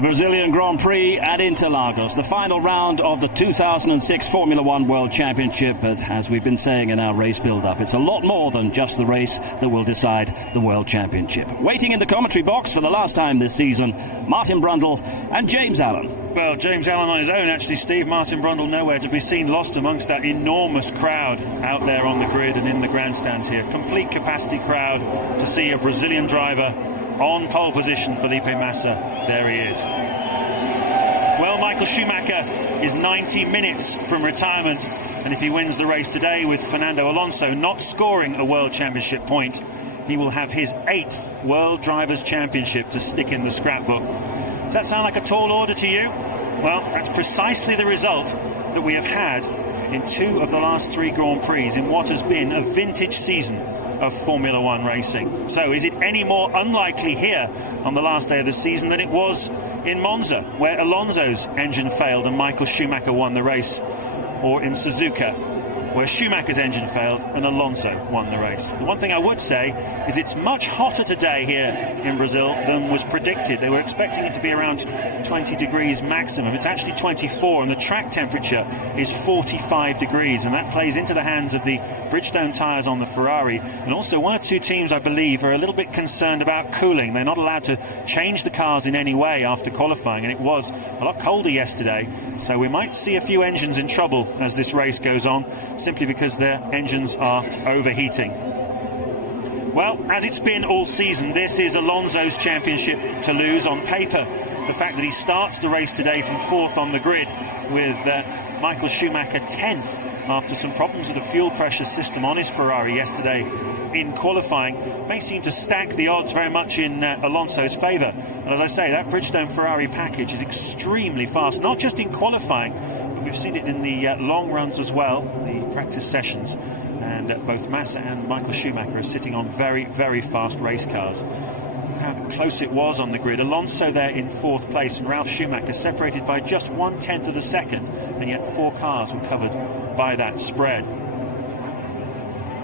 The Brazilian Grand Prix at Interlagos, the final round of the 2006 Formula One World Championship. But as we've been saying in our race build-up, it's a lot more than just the race that will decide the World Championship. Waiting in the commentary box for the last time this season, Martin Brundle and James Allen. Well, James Allen on his own, actually, Steve. Martin Brundle nowhere to be seen, lost amongst that enormous crowd out there on the grid and in the grandstands here. Complete capacity crowd to see a Brazilian driver on pole position. Felipe Massa, there he is. Well, Michael Schumacher is 90 minutes from retirement, and if he wins the race today with Fernando Alonso not scoring a World Championship point, he will have his 8th World Drivers' Championship to stick in the scrapbook. Does that sound like a tall order to you? Well, that's precisely the result that we have had in 2 of the last 3 Grand Prix in what has been a vintage season of Formula One racing. So is it any more unlikely here on the last day of the season than it was in Monza, where Alonso's engine failed and Michael Schumacher won the race, or in Suzuka, where Schumacher's engine failed and Alonso won the race? The one thing I would say is it's much hotter today here in Brazil than was predicted. They were expecting it to be around 20 degrees maximum. It's actually 24, and the track temperature is 45 degrees, and that plays into the hands of the Bridgestone tyres on the Ferrari. And also 1 or 2 teams, I believe, are a little bit concerned about cooling. They're not allowed to change the cars in any way after qualifying, and it was a lot colder yesterday, so we might see a few engines in trouble as this race goes on, simply because their engines are overheating. Well, as it's been all season, this is Alonso's championship to lose on paper. The fact that he starts the race today from 4th on the grid with Michael Schumacher 10th after some problems with the fuel pressure system on his Ferrari yesterday in qualifying may seem to stack the odds very much in Alonso's favour. And as I say, that Bridgestone Ferrari package is extremely fast, not just in qualifying, but we've seen it in the long runs as well, the practice sessions. And both Massa and Michael Schumacher are sitting on very, very fast race cars. How close it was on the grid. Alonso there in 4th place, and Ralf Schumacher separated by just 1/10 of a second, and yet 4 cars were covered by that spread.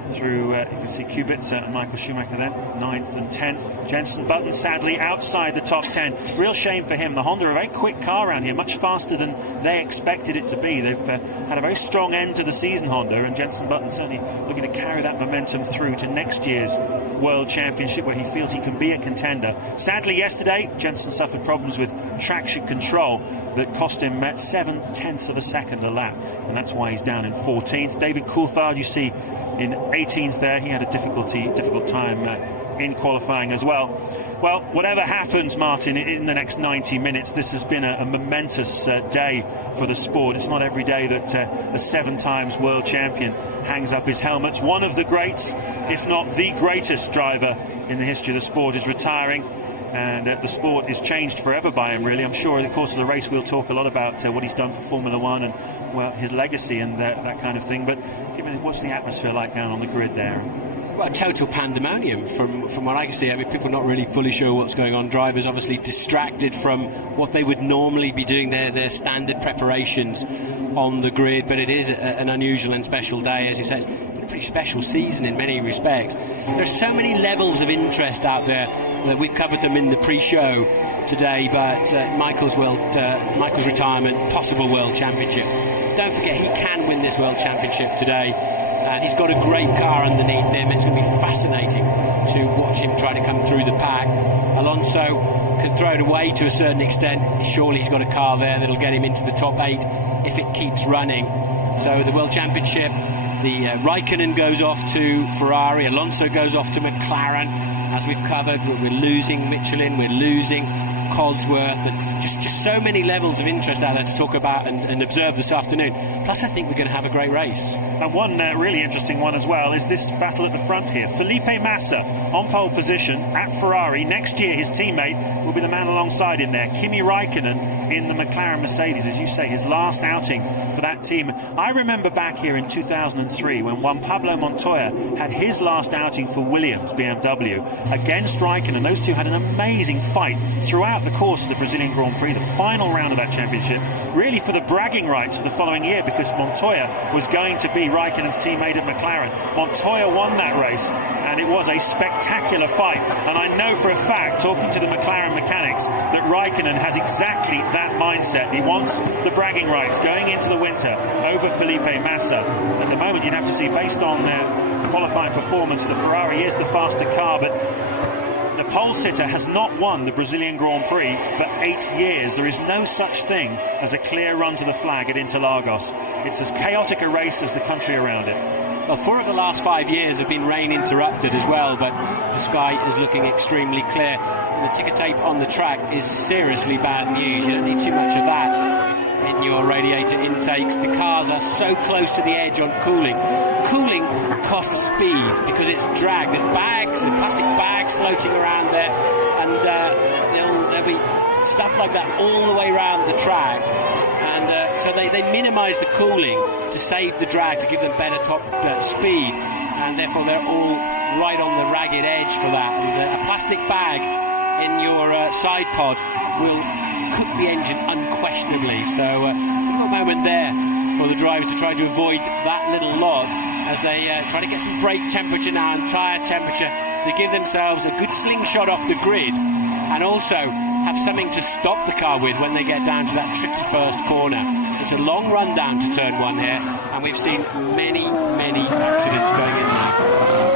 Through, you can see Kubica and Michael Schumacher there, 9th and 10th. Jenson Button sadly outside the top 10. Real shame for him. The Honda, a very quick car around here, much faster than they expected it to be. They've had a very strong end to the season, Honda, and Jenson Button certainly looking to carry that momentum through to next year's World Championship, where he feels he can be a contender. Sadly, yesterday, Jenson suffered problems with traction control that cost him 7/10 of a second a lap, and that's why he's down in 14th. David Coulthard, you see, in 18th there. He had a difficult time in qualifying as well. Well, whatever happens, Martin, in the next 90 minutes, this has been a momentous day for the sport. It's not every day that a 7 times world champion hangs up his helmet. One of the greats, if not the greatest driver in the history of the sport, is retiring. And the sport is changed forever by him, really. I'm sure in the course of the race we'll talk a lot about what he's done for Formula One and, well, his legacy and that kind of thing. But what's the atmosphere like down on the grid there? Well, total pandemonium from what I can see. I mean, people not really fully sure what's going on. Drivers obviously distracted from what they would normally be doing, their standard preparations on the grid. But it is an unusual and special day, as you said. It's been a pretty special season in many respects. There's so many levels of interest out there that we've covered them in the pre-show today. But Michael's retirement, possible World Championship. Don't forget, he can win this World Championship today. And he's got a great car underneath him. It's going to be fascinating to watch him try to come through the pack. Alonso can throw it away to a certain extent. Surely he's got a car there that'll get him into the top 8 if it keeps running. So the World Championship, the Raikkonen goes off to Ferrari, Alonso goes off to McLaren. As we've covered, we're losing Michelin, we're losing Cosworth, and just so many levels of interest out there to talk about and observe this afternoon. Plus, I think we're going to have a great race. And one really interesting one as well is this battle at the front here. Felipe Massa on pole position at Ferrari. Next year, his teammate will be the man alongside him there, Kimi Raikkonen, in the McLaren Mercedes, as you say, his last outing for that team. I remember back here in 2003 when Juan Pablo Montoya had his last outing for Williams BMW against Raikkonen. Those two had an amazing fight throughout the course of the Brazilian Grand Prix, the final round of that championship, really for the bragging rights for the following year, because Montoya was going to be Raikkonen's teammate at McLaren. Montoya won that race, and it was a spectacular fight. And I know for a fact, talking to the McLaren mechanics, that Raikkonen has exactly that mindset. He wants the bragging rights going into the winter over Felipe Massa. At the moment, you'd have to see, based on their qualifying performance, the Ferrari is the faster car, but the pole sitter has not won the Brazilian Grand Prix for 8 years. There is no such thing as a clear run to the flag at Interlagos. It's as chaotic a race as the country around it. Well, 4 of the last 5 years have been rain interrupted as well, but the sky is looking extremely clear. The ticker tape on the track is seriously bad news. You don't need too much of that in your radiator intakes. The cars are so close to the edge on cooling. Cooling costs speed because it's drag. There's bags and plastic bags floating around there, and there'll be stuff like that all the way around the track. And so they minimise the cooling to save the drag, to give them better top speed, and therefore they're all right on the ragged edge for that. And a plastic bag in your side pod will cook the engine unquestionably. So a little moment there for the drivers to try to avoid that little log as they try to get some brake temperature now and tyre temperature to give themselves a good slingshot off the grid, and also have something to stop the car with when they get down to that tricky first corner. It's a long run down to turn 1 here, and we've seen many accidents going in now.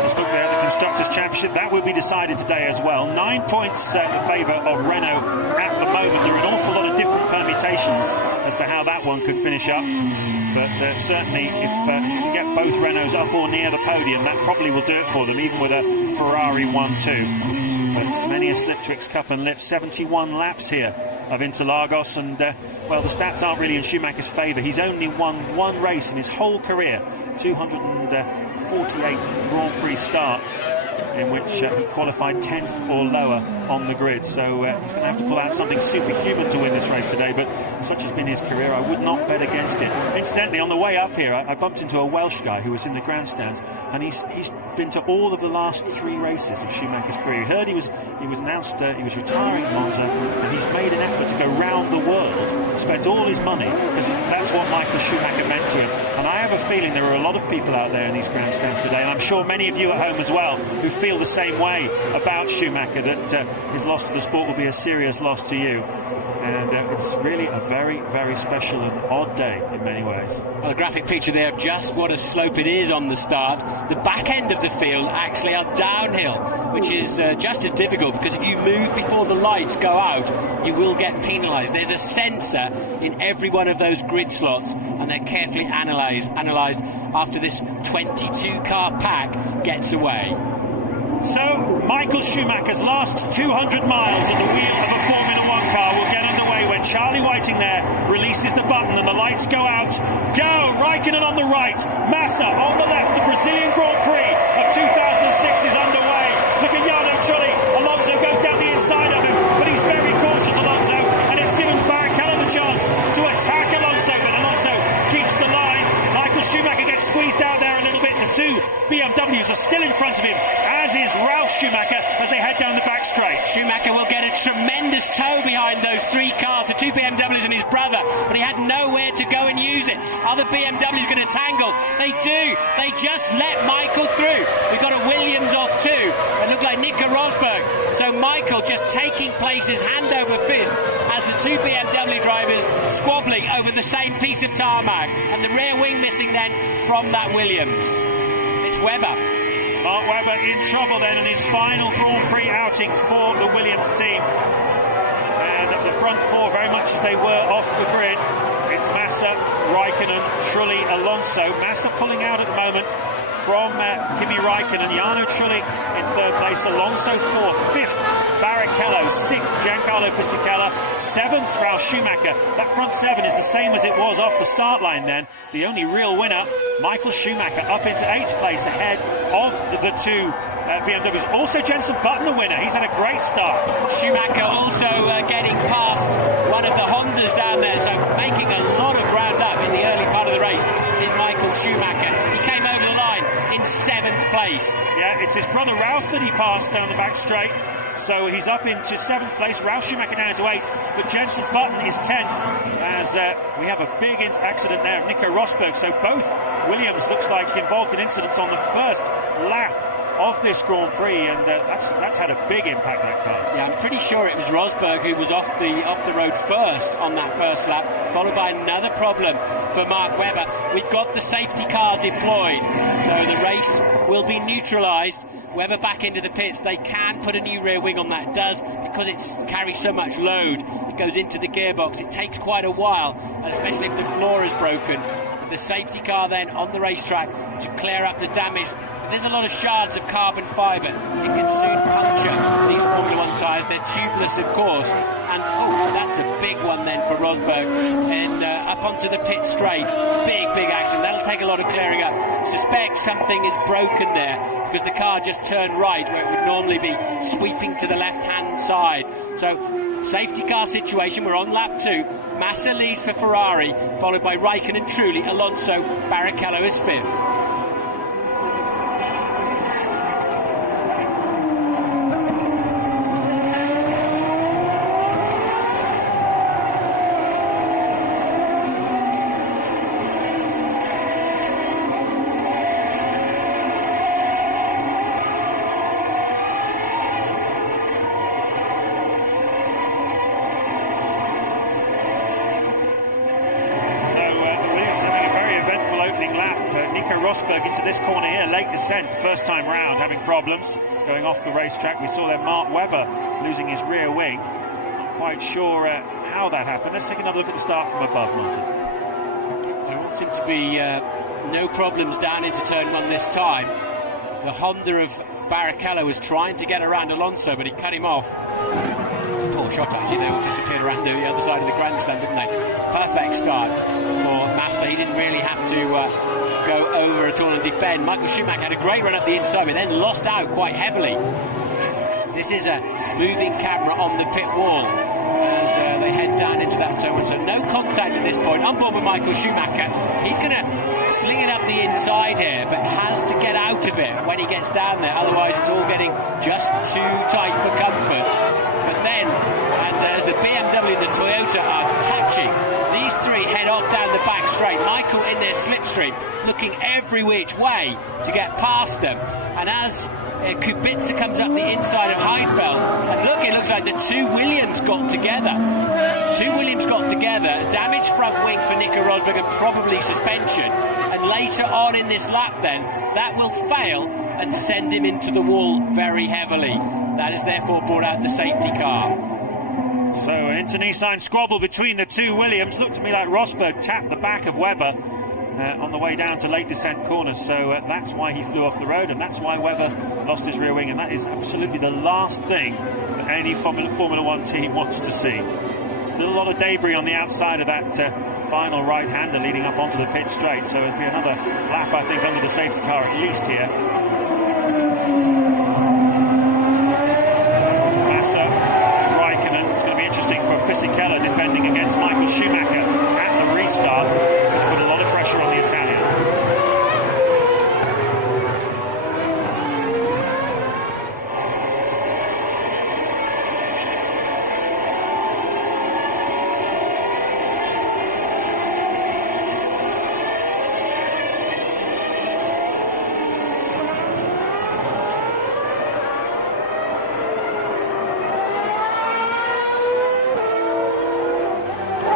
Let's look at the Constructors' Championship. That will be decided today as well. 9 points in favour of Renault at the moment. There are an awful lot of different permutations as to how that one could finish up. But certainly, if you can get both Renaults up or near the podium, that probably will do it for them, even with a Ferrari 1-2. But many a slip twixt cup and lip. 71 laps here of Interlagos, and well, the stats aren't really in Schumacher's favour. He's only won 1 race in his whole career, 248 Grand Prix starts, in which he qualified 10th or lower on the grid. So he's going to have to pull out something superhuman to win this race today, but such has been his career, I would not bet against it. Incidentally, on the way up here, I bumped into a Welsh guy who was in the grandstands, and he's been to all of the last 3 races of Schumacher's career. He heard he was announced he was retiring at Monza, and he's made an effort to go round the world, spent all his money, because that's what Michael Schumacher meant to him. And I have a feeling there are a lot of people out there in these grandstands today, and I'm sure many of you at home as well, who feel the same way about Schumacher, that his loss to the sport will be a serious loss to you. And it's really a very special and odd day in many ways. Well, a graphic picture there of just what a slope it is on the start. The back end of the field actually are downhill, which is just as difficult, because if you move before the lights go out, you will get penalised. There's a sensor in every one of those grid slots, and they're carefully analysed after this 22-car pack gets away. So, Michael Schumacher's last 200 miles at the wheel of a Formula 1 car will get underway when Charlie Whiting there releases the button and the lights go out. Go! Raikkonen on the right, Massa on the left. The Brazilian Grand Prix of 2006 is underway. Look at Jarno Trulli. Alonso goes down the inside of him, but he's very cautious, Alonso, and it's given Barrichello the chance to attack Alonso, but Alonso keeps the line. Michael Schumacher gets squeezed out there a little bit. The 2 BMWs are still in front of him, as is Ralf Schumacher as they head down the back straight. Schumacher will get a tremendous tow behind those 3 cars, the 2 BMWs and his brother, but he had nowhere to go and use it. Are the BMWs going to tangle? They do. They just let Michael through. We've got a Williams off too. It looked like Nico Rosberg. So Michael just taking places hand over fist as the 2 BMW drivers squabbling over the same piece of tarmac, and the rear wing missing then from that Williams. It's Webber. Mark Webber in trouble then in his final Grand Prix outing for the Williams team. And the front 4, very much as they were off the grid. It's Massa, Raikkonen, Trulli, Alonso. Massa pulling out at the moment from Kimi Raikkonen. Jarno Trulli in 3rd place, Alonso 4th, 5th Barrichello, 6th Giancarlo Fisichella, 7th Ralf Schumacher. That front 7 is the same as it was off the start line then. The only real winner, Michael Schumacher, up into 8th place ahead of the 2 BMWs. Also Jenson Button a winner. He's had a great start. Schumacher also getting past one of the Hondas down there, so making a lot of ground up in the early part of the race is Michael Schumacher. He came over the line in 7th place. Yeah, it's his brother Ralph that he passed down the back straight. So he's up into 7th place. Ralph Schumacher down to 8th, but Jenson Button is 10th as we have a big accident there. Nico Rosberg. So both Williams looks like involved in incidents on the first lap of this Grand Prix, and that's had a big impact, that car. Yeah, I'm pretty sure it was Rosberg who was off the road first on that first lap, followed by another problem for Mark Webber. We've got the safety car deployed, so the race will be neutralised. Webber back into the pits. They can put a new rear wing on that. It does, because it carries so much load. It goes into the gearbox. It takes quite a while, and especially if the floor is broken. The safety car then on the racetrack to clear up the damage. There's a lot of shards of carbon fibre. It can soon puncture these Formula 1 tyres. They're tubeless, of course. And, that's a big one then for Rosberg. And up onto the pit straight. Big accident. That'll take a lot of clearing up. Suspect something is broken there, because the car just turned right where it would normally be sweeping to the left-hand side. So, safety car situation. We're on lap 2. Massa leads for Ferrari, followed by Raikkonen, Trulli, Alonso, Barrichello is 5th. Rosberg into this corner here, late descent, first time round, having problems going off the racetrack. We saw there Mark Webber losing his rear wing. Not quite sure how that happened. Let's take another look at the start from above, Martin. There all seem to be no problems down into turn 1 this time. The Honda of Barrichello was trying to get around Alonso, but he cut him off. It's a poor shot, actually. They all disappeared around the other side of the grandstand, didn't they? Perfect start for Massa. He didn't really have to go over at all and defend. Michael Schumacher had a great run up the inside, but then lost out quite heavily. This is a moving camera on the pit wall as they head down into that turn 1. So no contact at this point. On board with Michael Schumacher. He's going to sling it up the inside here, but has to get out of it when he gets down there. Otherwise, it's all getting just too tight for comfort. But then, as the BMW and the Toyota are touching, these three head off down the back straight. Michael in their slipstream, looking every which way to get past them. And as Kubica comes up the inside of Heidfeld, and look, it looks like the two Williams got together. Damaged front wing for Nico Rosberg and probably suspension. And later on in this lap then, that will fail and send him into the wall very heavily. That has therefore brought out the safety car. So internecine squabble between the two Williams. Looked to me like Rosberg tapped the back of Webber on the way down to late descent corners. So that's why he flew off the road, and that's why Webber lost his rear wing. And that is absolutely the last thing that any Formula 1 team wants to see. Still a lot of debris on the outside of that final right-hander leading up onto the pit straight. So it'll be another lap, I think, under the safety car at least here. Massa, Raikkonen. It's going to be interesting for Fisichella defending against Michael Schumacher at the restart. It's going to put a lot of pressure on the Italian.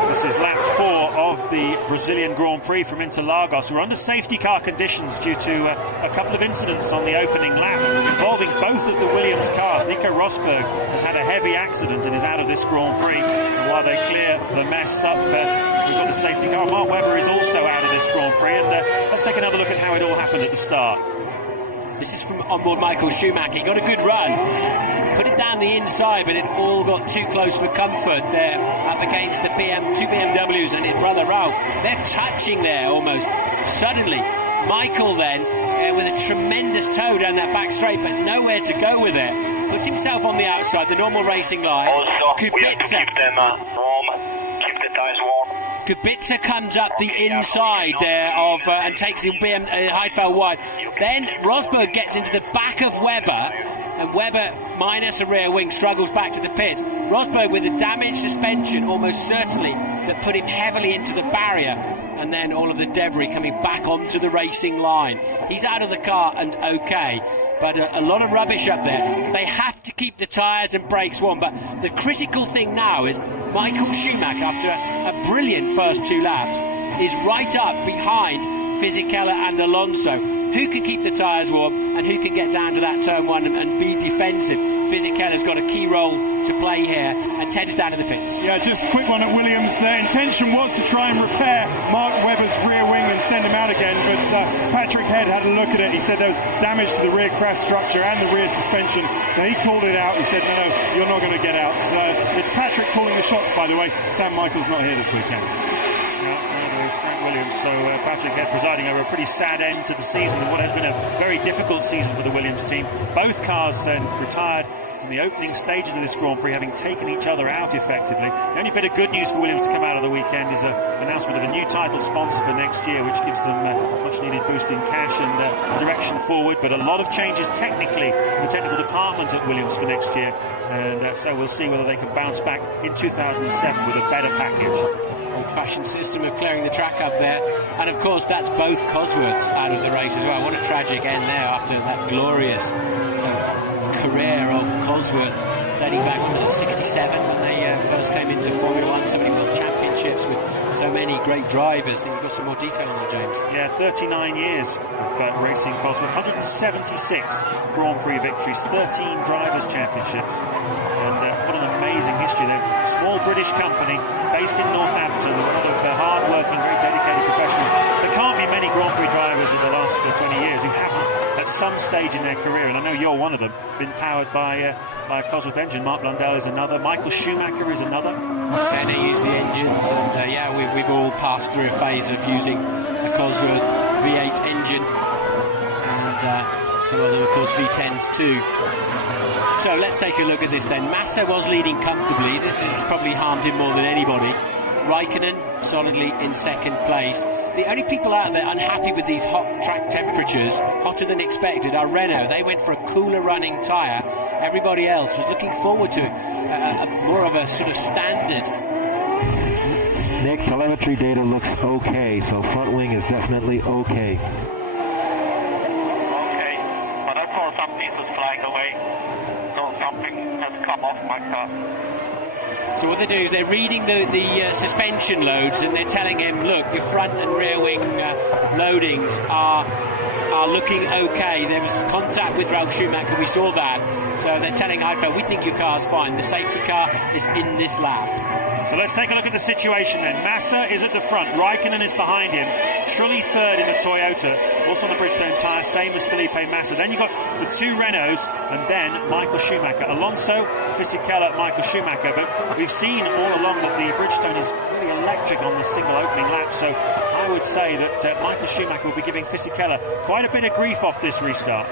This is lap 4 of the Brazilian Grand Prix from Interlagos. We're under safety car conditions due to a couple of incidents on the opening lap involving both of the Williams cars. Nico Rosberg has had a heavy accident and is out of this Grand Prix. And while they clear the mess up, we've got the safety car. Mark Webber is also out of this Grand Prix. And let's take another look at how it all happened at the start. This is from onboard Michael Schumacher. He got a good run. Put it down the inside, but it all got too close for comfort there up against the two BMWs and his brother Ralph. They're touching there almost. Suddenly, Michael then, with a tremendous toe down that back straight, but nowhere to go with it. Puts himself on the outside, the normal racing line. Also, we have to keep them warm, keep the tires warm. Kubica comes up the inside there of and takes the Heidfeld wide. Then Rosberg gets into the back of Webber, and Webber, minus a rear wing, struggles back to the pits. Rosberg with a damaged suspension, almost certainly, that put him heavily into the barrier, and then all of the debris coming back onto the racing line. He's out of the car and okay, but a lot of rubbish up there. They have to keep the tyres and brakes warm, but the critical thing now is Michael Schumacher, after a brilliant first 2 laps, is right up behind Fisichella and Alonso. Who can keep the tyres warm and who can get down to that turn 1 and be defensive? Fisichella's got a key role to play here, and Ted's down in the pits. Yeah, just a quick one at Williams. Their intention was to try and repair Mark Webber's rear wing and send him out again, but Patrick Head had a look at it. He said there was damage to the rear crash structure and the rear suspension, so he called it out. He said, no, you're not going to get out. So it's Patrick calling the shots, by the way. Sam Michael's not here this weekend. Williams, so Patrick Head presiding over a pretty sad end to the season and what has been a very difficult season for the Williams team. Both cars retired in the opening stages of this Grand Prix, having taken each other out effectively. The only bit of good news for Williams to come out of the weekend is an announcement of a new title sponsor for next year, which gives them much needed boost in cash and direction forward, but a lot of changes technically in the technical department at Williams for next year, and so we'll see whether they can bounce back in 2007 with a better package. Old-fashioned system of clearing the track up there, and of course that's both Cosworths out of the race as well. What a tragic end there after that glorious career of Cosworth, dating back, was it 67 when they first came into Formula 1, so many world championships with so many great drivers. I think you've got some more detail on that, James. Yeah, 39 years of racing Cosworth, 176 Grand Prix victories, 13 drivers championships, and what an amazing history. They're a small British company based in Northampton, a lot of hard-working, very dedicated professionals. There can't be many Grand Prix drivers in the last 20 years who haven't, at some stage in their career, and I know you're one of them, been powered by a Cosworth engine. Mark Blundell is another. Michael Schumacher is another. Senna used the engines, and yeah, we've all passed through a phase of using a Cosworth V8 engine, and some of them, of course, V10s too. So let's take a look at this then. Massa was leading comfortably. This has probably harmed him more than anybody. Raikkonen solidly in second place. The only people out there unhappy with these hot track temperatures, hotter than expected, are Renault. They went for a cooler running tyre. Everybody else was looking forward to more of a sort of standard. Nick, telemetry data looks okay, so front wing is definitely okay. Okay, but I saw some pieces flying away, so something has come off my car. So what they do is they're reading the suspension loads, and they're telling him, look, your front and rear wing loadings are looking okay. There was contact with Ralf Schumacher, we saw that. So they're telling Heidfeld, we think your car's fine. The safety car is in this lap. So let's take a look at the situation then. Massa is at the front, Raikkonen is behind him, Trulli third in the Toyota, also on the Bridgestone tyre, same as Felipe Massa. Then you've got the two Renaults, and then Michael Schumacher. Alonso, Fisichella, Michael Schumacher. But we've seen all along that the Bridgestone is really electric on the single opening lap, so I would say that Michael Schumacher will be giving Fisichella quite a bit of grief off this restart.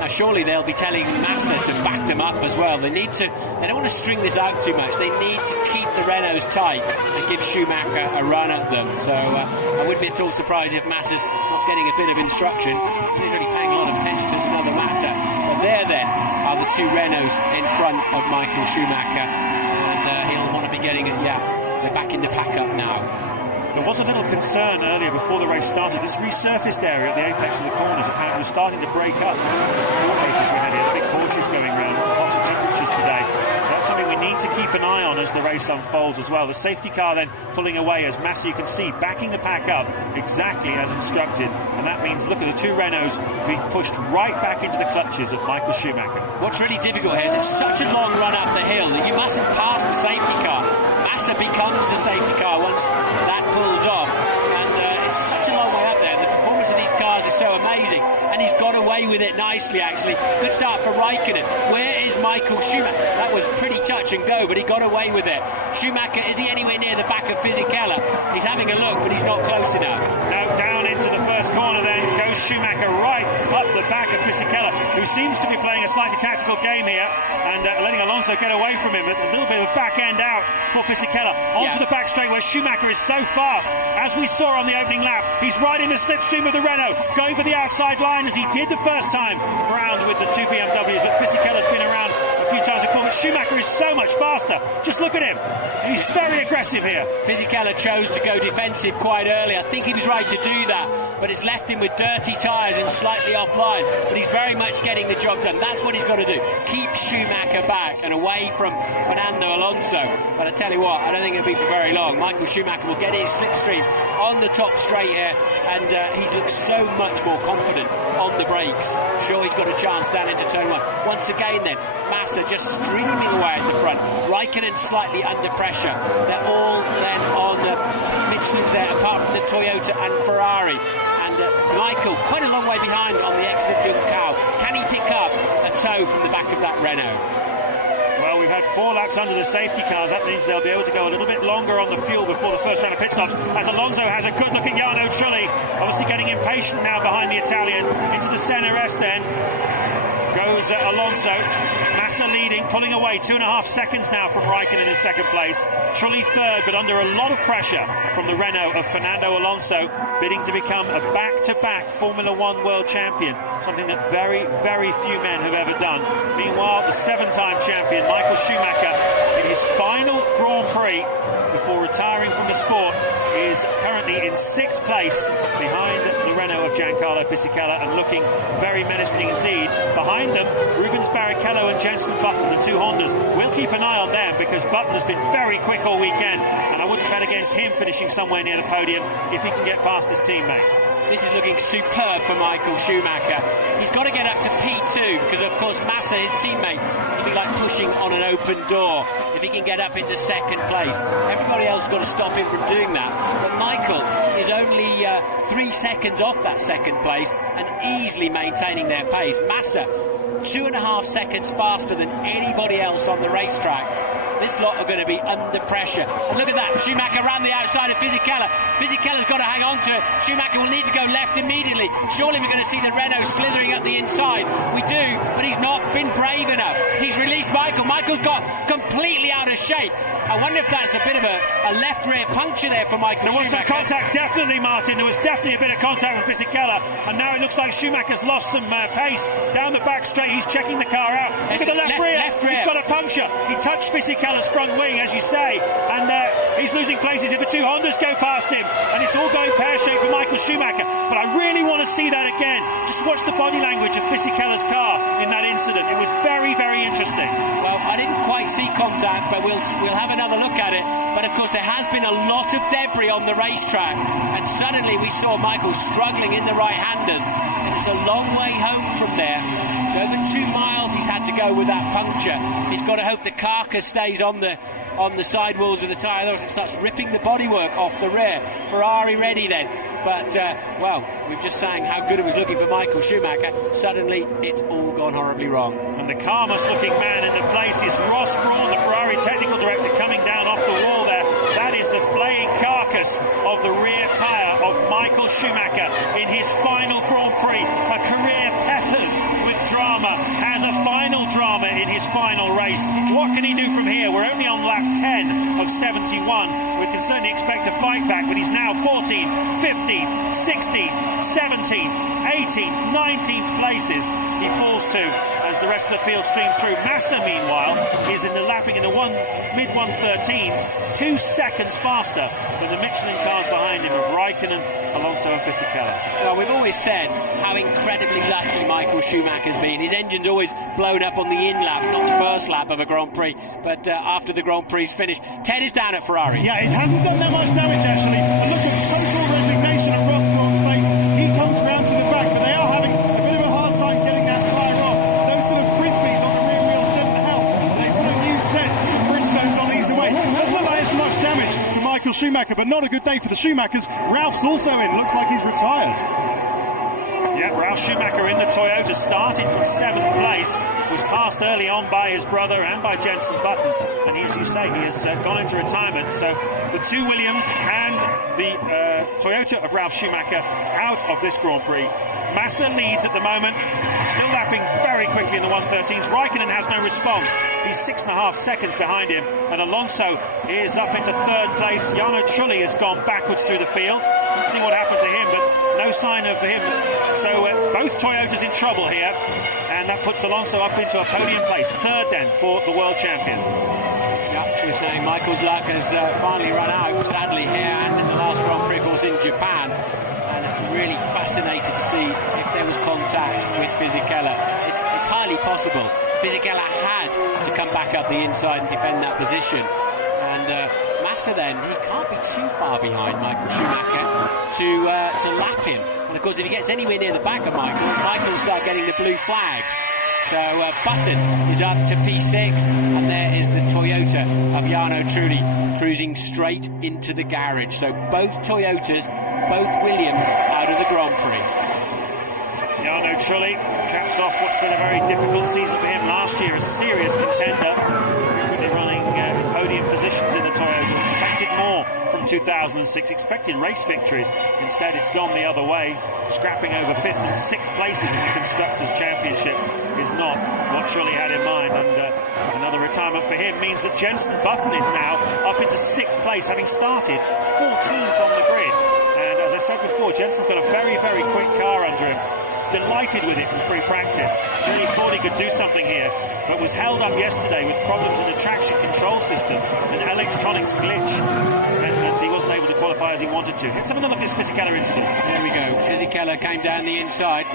Now surely they'll be telling Massa to back them up as well. They don't want to string this out too much. They need to keep the Renaults tight and give Schumacher a run at them. So I wouldn't be at all surprised if Massa's not getting a bit of instruction. He's really paying a lot of attention to another matter. But there then are the two Renaults in front of Michael Schumacher, and he'll want to be getting it. Yeah, they're back in the pack up now. There was a little concern earlier before the race started. This resurfaced area at the apex of the corners apparently was starting to break up. Some of the support races we had here, the big Porsches going around, hotter temperatures today. So that's something we need to keep an eye on as the race unfolds as well. The safety car then pulling away as Massa, you can see, backing the pack up exactly as instructed. And that means, look at the two Renaults being pushed right back into the clutches of Michael Schumacher. What's really difficult here is it's such a long run up the hill that you mustn't pass the safety car. Massa becomes the safety car once that pulls off, and it's such a long way up there. The performance of these cars is so amazing, and he's got away with it nicely, actually. Good start for Raikkonen. Where is Michael Schumacher? That was pretty touch and go, but he got away with it. Schumacher, is he anywhere near the back of Fisichella? He's having a look, but he's not close enough. Now down into the first corner then goes Schumacher, right up the back of Fisichella, who seems to be playing a slightly tactical game here and letting Alonso get away from him. A little bit of a back end out for Fisichella. Onto the back straight where Schumacher is so fast. As we saw on the opening lap, he's right in the slipstream of the Renault, going for the outside line as he did the first time round with the two BMWs, but Fisichella's been around a few times before. But Schumacher is so much faster. Just look at him. He's very aggressive here. Fisichella chose to go defensive quite early. I think he was right to do that, but it's left him with dirty tyres and slightly offline. But he's very much getting the job done. That's what he's got to do. Keep Schumacher back and away from Fernando Alonso. But I tell you what, I don't think it'll be for very long. Michael Schumacher will get his slipstream on the top straight here, and he looks so much more confident on the brakes. Sure, he's got a chance down into turn one. Once again then, Massa just streaming away at the front. Raikkonen slightly under pressure. They're all then on the Michelin's there, apart from the Toyota and Ferrari. And Michael, quite a long way behind on the exit of Young Cow. Can he pick up a toe from the back of that Renault? Well, we've had 4 laps under the safety cars. That means they'll be able to go a little bit longer on the fuel before the first round of pit stops. As Alonso has a good look at Jarno Trulli, obviously getting impatient now behind the Italian. Into the CNRS then goes Alonso. Massa leading, pulling away 2.5 seconds now from Raikkonen in second place. Trulli third, but under a lot of pressure from the Renault of Fernando Alonso, bidding to become a back-to-back Formula One world champion, something that very, very few men have ever done. Meanwhile, the 7-time champion Michael Schumacher, in his final Grand Prix before retiring from the sport, is currently in 6th place behind the Renault of Giancarlo Fisichella, and looking very menacing indeed. Behind them, Rubens Barrichello and Jenson Button, the 2 Hondas. We'll keep an eye on them because Button has been very quick all weekend, and I wouldn't bet against him finishing somewhere near the podium if he can get past his teammate. This is looking superb for Michael Schumacher. He's got to get up to P2 because, of course, Massa, his teammate, will be like pushing on an open door if he can get up into second place. Everybody else has got to stop him from doing that. But Michael is only 3 seconds off that second place and easily maintaining their pace. Massa, 2.5 seconds faster than anybody else on the racetrack. This lot are going to be under pressure. And look at that, Schumacher around the outside of Fisichella. Fisichella's got to hang on to it. Schumacher will need to go left immediately. Surely we're going to see the Renault slithering up the inside. We do, but he's not been brave enough. He's released Michael. Michael's got completely out of shape. I wonder if that's a bit of a left rear puncture there for Michael Schumacher. There was some contact, definitely, Martin. There was definitely a bit of contact with Fisichella, and now it looks like Schumacher's lost some pace down the back straight. He's checking the car out. Look at the left rear. He's got a puncture. He touched Fisichella's front wing, as you say, and he's losing places if the 2 Hondas go past him, and it's all going pear-shaped for Michael Schumacher. But I really want to see that again. Just watch the body language of Fisichella's car in that incident. It was very, very interesting. Well, I didn't quite see contact, but we'll have another look at it. But of course there has been a lot of debris on the racetrack, and suddenly we saw Michael struggling in the right-handers, and it's a long way home from there. It's over 2 miles he's had to go with that puncture. He's got to hope the carcass stays on the sidewalls of the tyre, otherwise it starts ripping the bodywork off the rear. Ferrari ready then. But, well, we've just saying how good it was looking for Michael Schumacher. Suddenly, it's all gone horribly wrong. And the calmest-looking man in the place is Ross Brawn, the Ferrari technical director, coming down off the wall there. That is the flaying carcass of the rear tyre of Michael Schumacher in his final Grand Prix. A career peppered with drama, has a final drama in his final race. What can he do from here? We're only on lap 10 of 71. We can certainly expect a fight back, but he's now 14th, 15th, 16th, 17th, 18th, 19th places he falls to as the rest of the field streams through. Massa, meanwhile, is in the lapping in the mid-113s, 2 seconds faster than the Michelin cars behind him of Raikkonen, Alonso and Fisichella. Well, we've always said how incredibly lucky Michael Schumacher's been. His engine's always blown up on the in-lap, not the first lap of a Grand Prix, but after the Grand Prix's finished. 10 is down at Ferrari. Yeah, it hasn't done that much damage, actually. And look at the total resignation of Ross Brawn's face. He comes round to the back, but they are having a bit of a hard time getting that tyre off. Those sort of frisbees on the rear wheels didn't help. They put a new set of Bridgestones on these away. Doesn't look like it's much damage to Michael Schumacher, but not a good day for the Schumachers. Ralph's also in. Looks like he's retired. Ralf Schumacher in the Toyota started from 7th place, was passed early on by his brother and by Jenson Button, and he, as you say, he has gone into retirement. So the two Williams and the Toyota of Ralf Schumacher out of this Grand Prix. Massa leads at the moment, still lapping very quickly in the 113s. Raikkonen has no response. He's 6.5 seconds behind him, and Alonso is up into 3rd place. Jarno Trulli has gone backwards through the field. Let's see what happened to him, but no sign of him. So both Toyotas in trouble here, and that puts Alonso up into a podium place, 3rd then for the world champion. Yeah, we're saying Michael's luck has finally run out, sadly here and in the last Grand Prix course in Japan. Really fascinated to see if there was contact with Fisichella. It's highly possible. Fisichella had to come back up the inside and defend that position. And Massa then, he can't be too far behind Michael Schumacher to lap him. And of course, if he gets anywhere near the back of Michael will start getting the blue flags. So Button is up to P6, and there is the Toyota of Jarno Trulli cruising straight into the garage. So both Toyotas, both Williams out of the Grand Prix. Jarno Trulli caps off what's been a very difficult season for him last year, a serious contender, frequently running podium positions in the Toyota. Expected more from 2006, expected race victories. Instead, it's gone the other way, scrapping over 5th and 6th places in the Constructors' Championship is not what Trulli had in mind. And another retirement for him means that Jenson Button is now up into 6th place, having started 14th on the grid. And as I said before, Jenson's got a very, very quick car under him. Delighted with it from free practice. Really thought he could do something here, but was held up yesterday with problems in the traction control system, an electronics glitch, and he wasn't able to qualify as he wanted to. Let's have another look at this Fisichella incident. There we go. Fisichella came down the inside.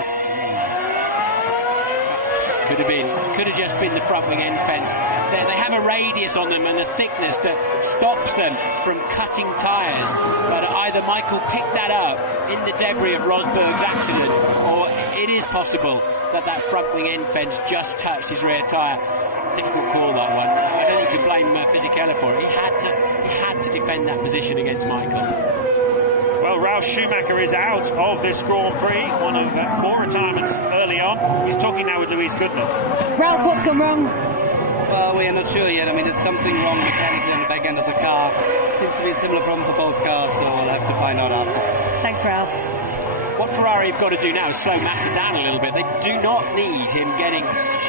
Could have just been the front wing end fence. They have a radius on them and a thickness that stops them from cutting tyres. But either Michael picked that up in the debris of Rosberg's accident, or it is possible that front wing end fence just touched his rear tyre. Difficult call, that one. I don't think you blame Fisichella for it. He had to defend that position against Michael. Well, Ralf Schumacher is out of this Grand Prix, one of 4 retirements early on. He's talking now with Louise Goodman. Ralf, what's gone wrong? Well, we are not sure yet. I mean, there's something wrong mechanically on the back end of the car. Seems to be a similar problem for both cars, so we'll have to find out after. Thanks, Ralf. What Ferrari have got to do now is slow Massa down a little bit. They do not need him getting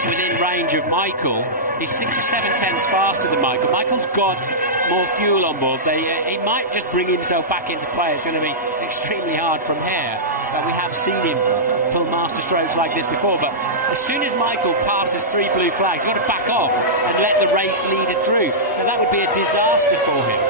within range of Michael. He's 6 or 7 tenths faster than Michael. Michael's got more fuel on board. He might just bring himself back into play. It's going to be extremely hard from here. We have seen him pull master strokes like this before, but as soon as Michael passes 3 blue flags, he's got to back off and let the race leader through, and that would be a disaster for him.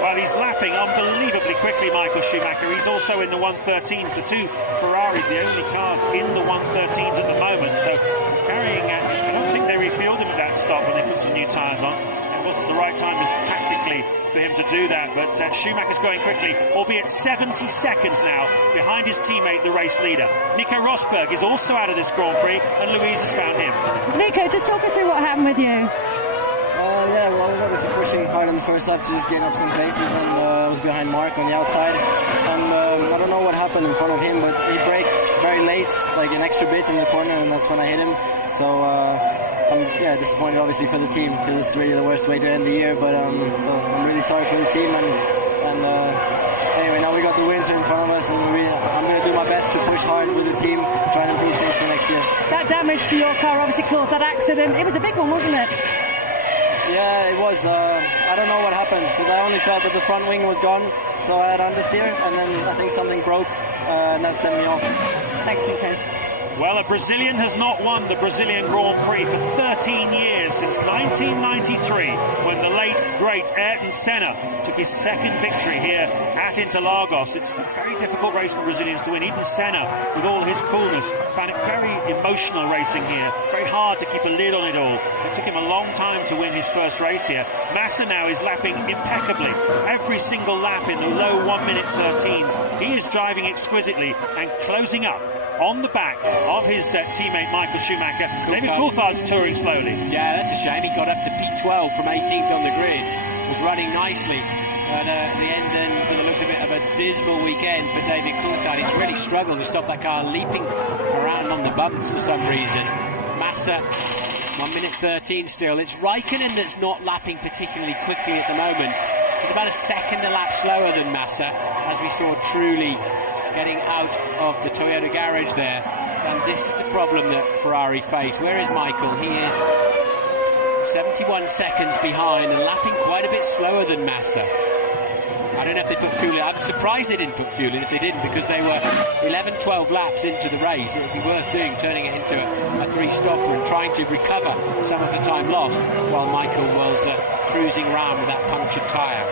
Well, he's lapping unbelievably quickly, Michael Schumacher. He's also in the 113s. The 2 Ferraris, the only cars in the 113s at the moment, so he's carrying I don't think they refueled him at that stop when they put some new tyres on. It wasn't the right time tactically for him to do that, but Schumacher's going quickly, albeit 70 seconds now behind his teammate, the race leader. Nico Rosberg is also out of this Grand Prix, and Louise has found him. Nico, just talk us through what happened with you. Yeah, well, I was obviously pushing hard in the first lap to just gain up some places, and I was behind Mark on the outside. And I don't know what happened in front of him, but he braked very late, like an extra bit in the corner, and that's when I hit him. So I'm disappointed obviously for the team, because it's really the worst way to end the year. But so I'm really sorry for the team, and anyway, now we got the winter in front of us, and I'm going to do my best to push hard with the team, try and improve things for next year. That damage to your car obviously caused that accident. It was a big one, wasn't it? Yeah, it was. I don't know what happened, because I only felt that the front wing was gone, so I had understeer, and then I think something broke, and that sent me off. Thanks, Nico. Well, a Brazilian has not won the Brazilian Grand Prix for 13 years, since 1993, when the late, great Ayrton Senna took his second victory here at Interlagos. It's a very difficult race for Brazilians to win. Even Senna, with all his coolness, found it very emotional racing here. Very hard to keep a lid on it all. It took him a long time to win his first race here. Massa now is lapping impeccably. Every single lap in the low 1:13. He is driving exquisitely and closing up on the back of his teammate Michael Schumacher. David Coulthard's touring slowly. Yeah, that's a shame. He got up to P12 from 18th on the grid. Was running nicely But at the end, then, for the looks of it, of a dismal weekend for David Coulthard. He's really struggled to stop that car leaping around on the bumps for some reason. Massa, 1 minute 13 still. It's Raikkonen that's not lapping particularly quickly at the moment. He's about a second a lap slower than Massa, as we saw Trulli getting out of the Toyota garage there. And this is the problem that Ferrari face. Where is Michael? He is 71 seconds behind and lapping quite a bit slower than Massa. I don't know if they put fuel in. I'm surprised they didn't put fuel in if they didn't, because they were 11-12 laps into the race. It would be worth doing, turning it into a three-stopper and trying to recover some of the time lost while Michael was cruising around with that punctured tyre.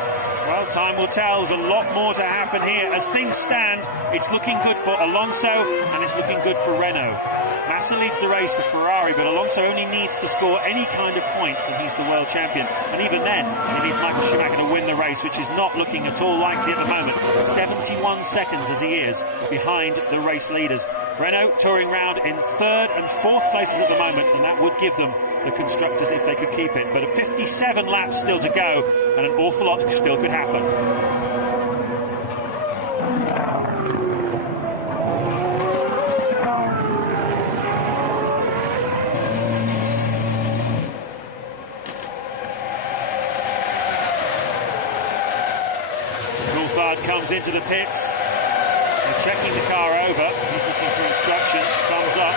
Well, time will tell. There's a lot more to happen here. As things stand, it's looking good for Alonso and it's looking good for Renault. Massa leads the race for Ferrari, but Alonso only needs to score any kind of point and he's the world champion. And even then, he needs Michael Schumacher to win the race, which is not looking at all likely at the moment. 71 seconds as he is behind the race leaders. Renault touring round in third and fourth places at the moment, and that would give them the constructors if they could keep it. But 57 laps still to go, and an awful lot still could happen. Coulthard comes into the pits. They're checking the car over. He's looking for instruction. Thumbs up.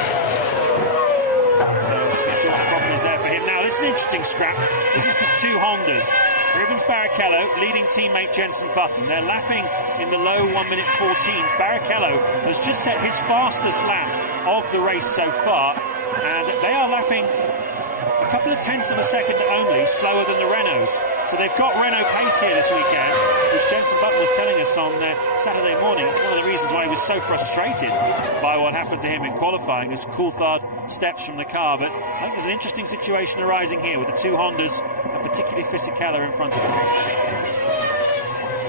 So I'm sure the problem is there for him. Now, this is an interesting scrap. This is the two Hondas. Rubens Barrichello leading teammate Jenson Button. They're lapping in the low 1 minute 14s. Barrichello has just set his fastest lap of the race so far, and they are lapping a couple of tenths of a second only slower than the Renaults. So they've got Renault pace here this weekend, which Jenson Button was telling us on Saturday morning. It's one of the reasons why he was so frustrated by what happened to him in qualifying as Coulthard steps from the car. But I think there's an interesting situation arising here with the two Hondas, and particularly Fisichella in front of him.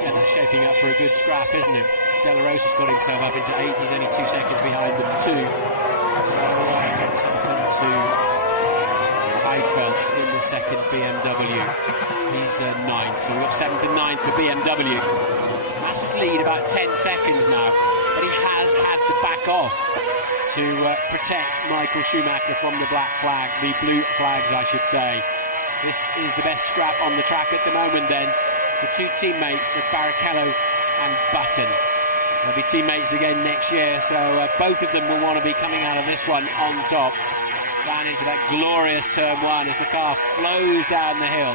Yeah, that's shaping up for a good scrap, isn't it? De La Rosa's got himself up into 8th. He's only 2 seconds behind them too. So it's up to Heidfeld in the second BMW. He's 9th, so we've got 7th and 9th for BMW. Massa's lead about 10 seconds now, but he has had to back off to protect Michael Schumacher from the black flag, the blue flags I should say. This is the best scrap on the track at the moment then. The two teammates of Barrichello and Button. They'll be teammates again next year, so both of them will want to be coming out of this one on top. Down into that glorious turn 1 as the car flows down the hill.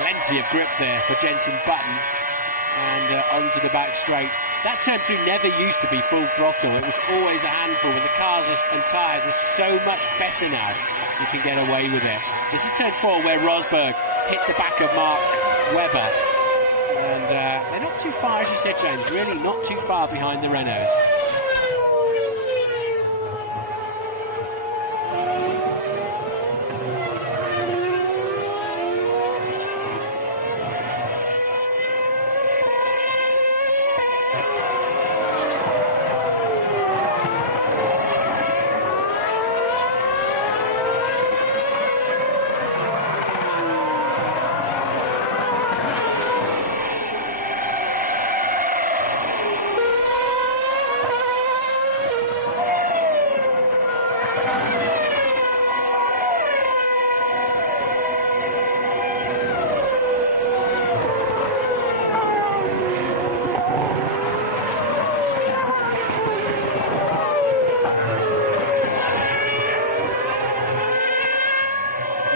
Plenty of grip there for Jenson Button, and onto the back straight. That turn 2 never used to be full throttle. It was always a handful, but the cars and tyres are so much better now. You can get away with it. This is turn 4 where Rosberg hit the back of Mark Webber, and they're not too far, as you said, James. Really not too far behind the Renaults.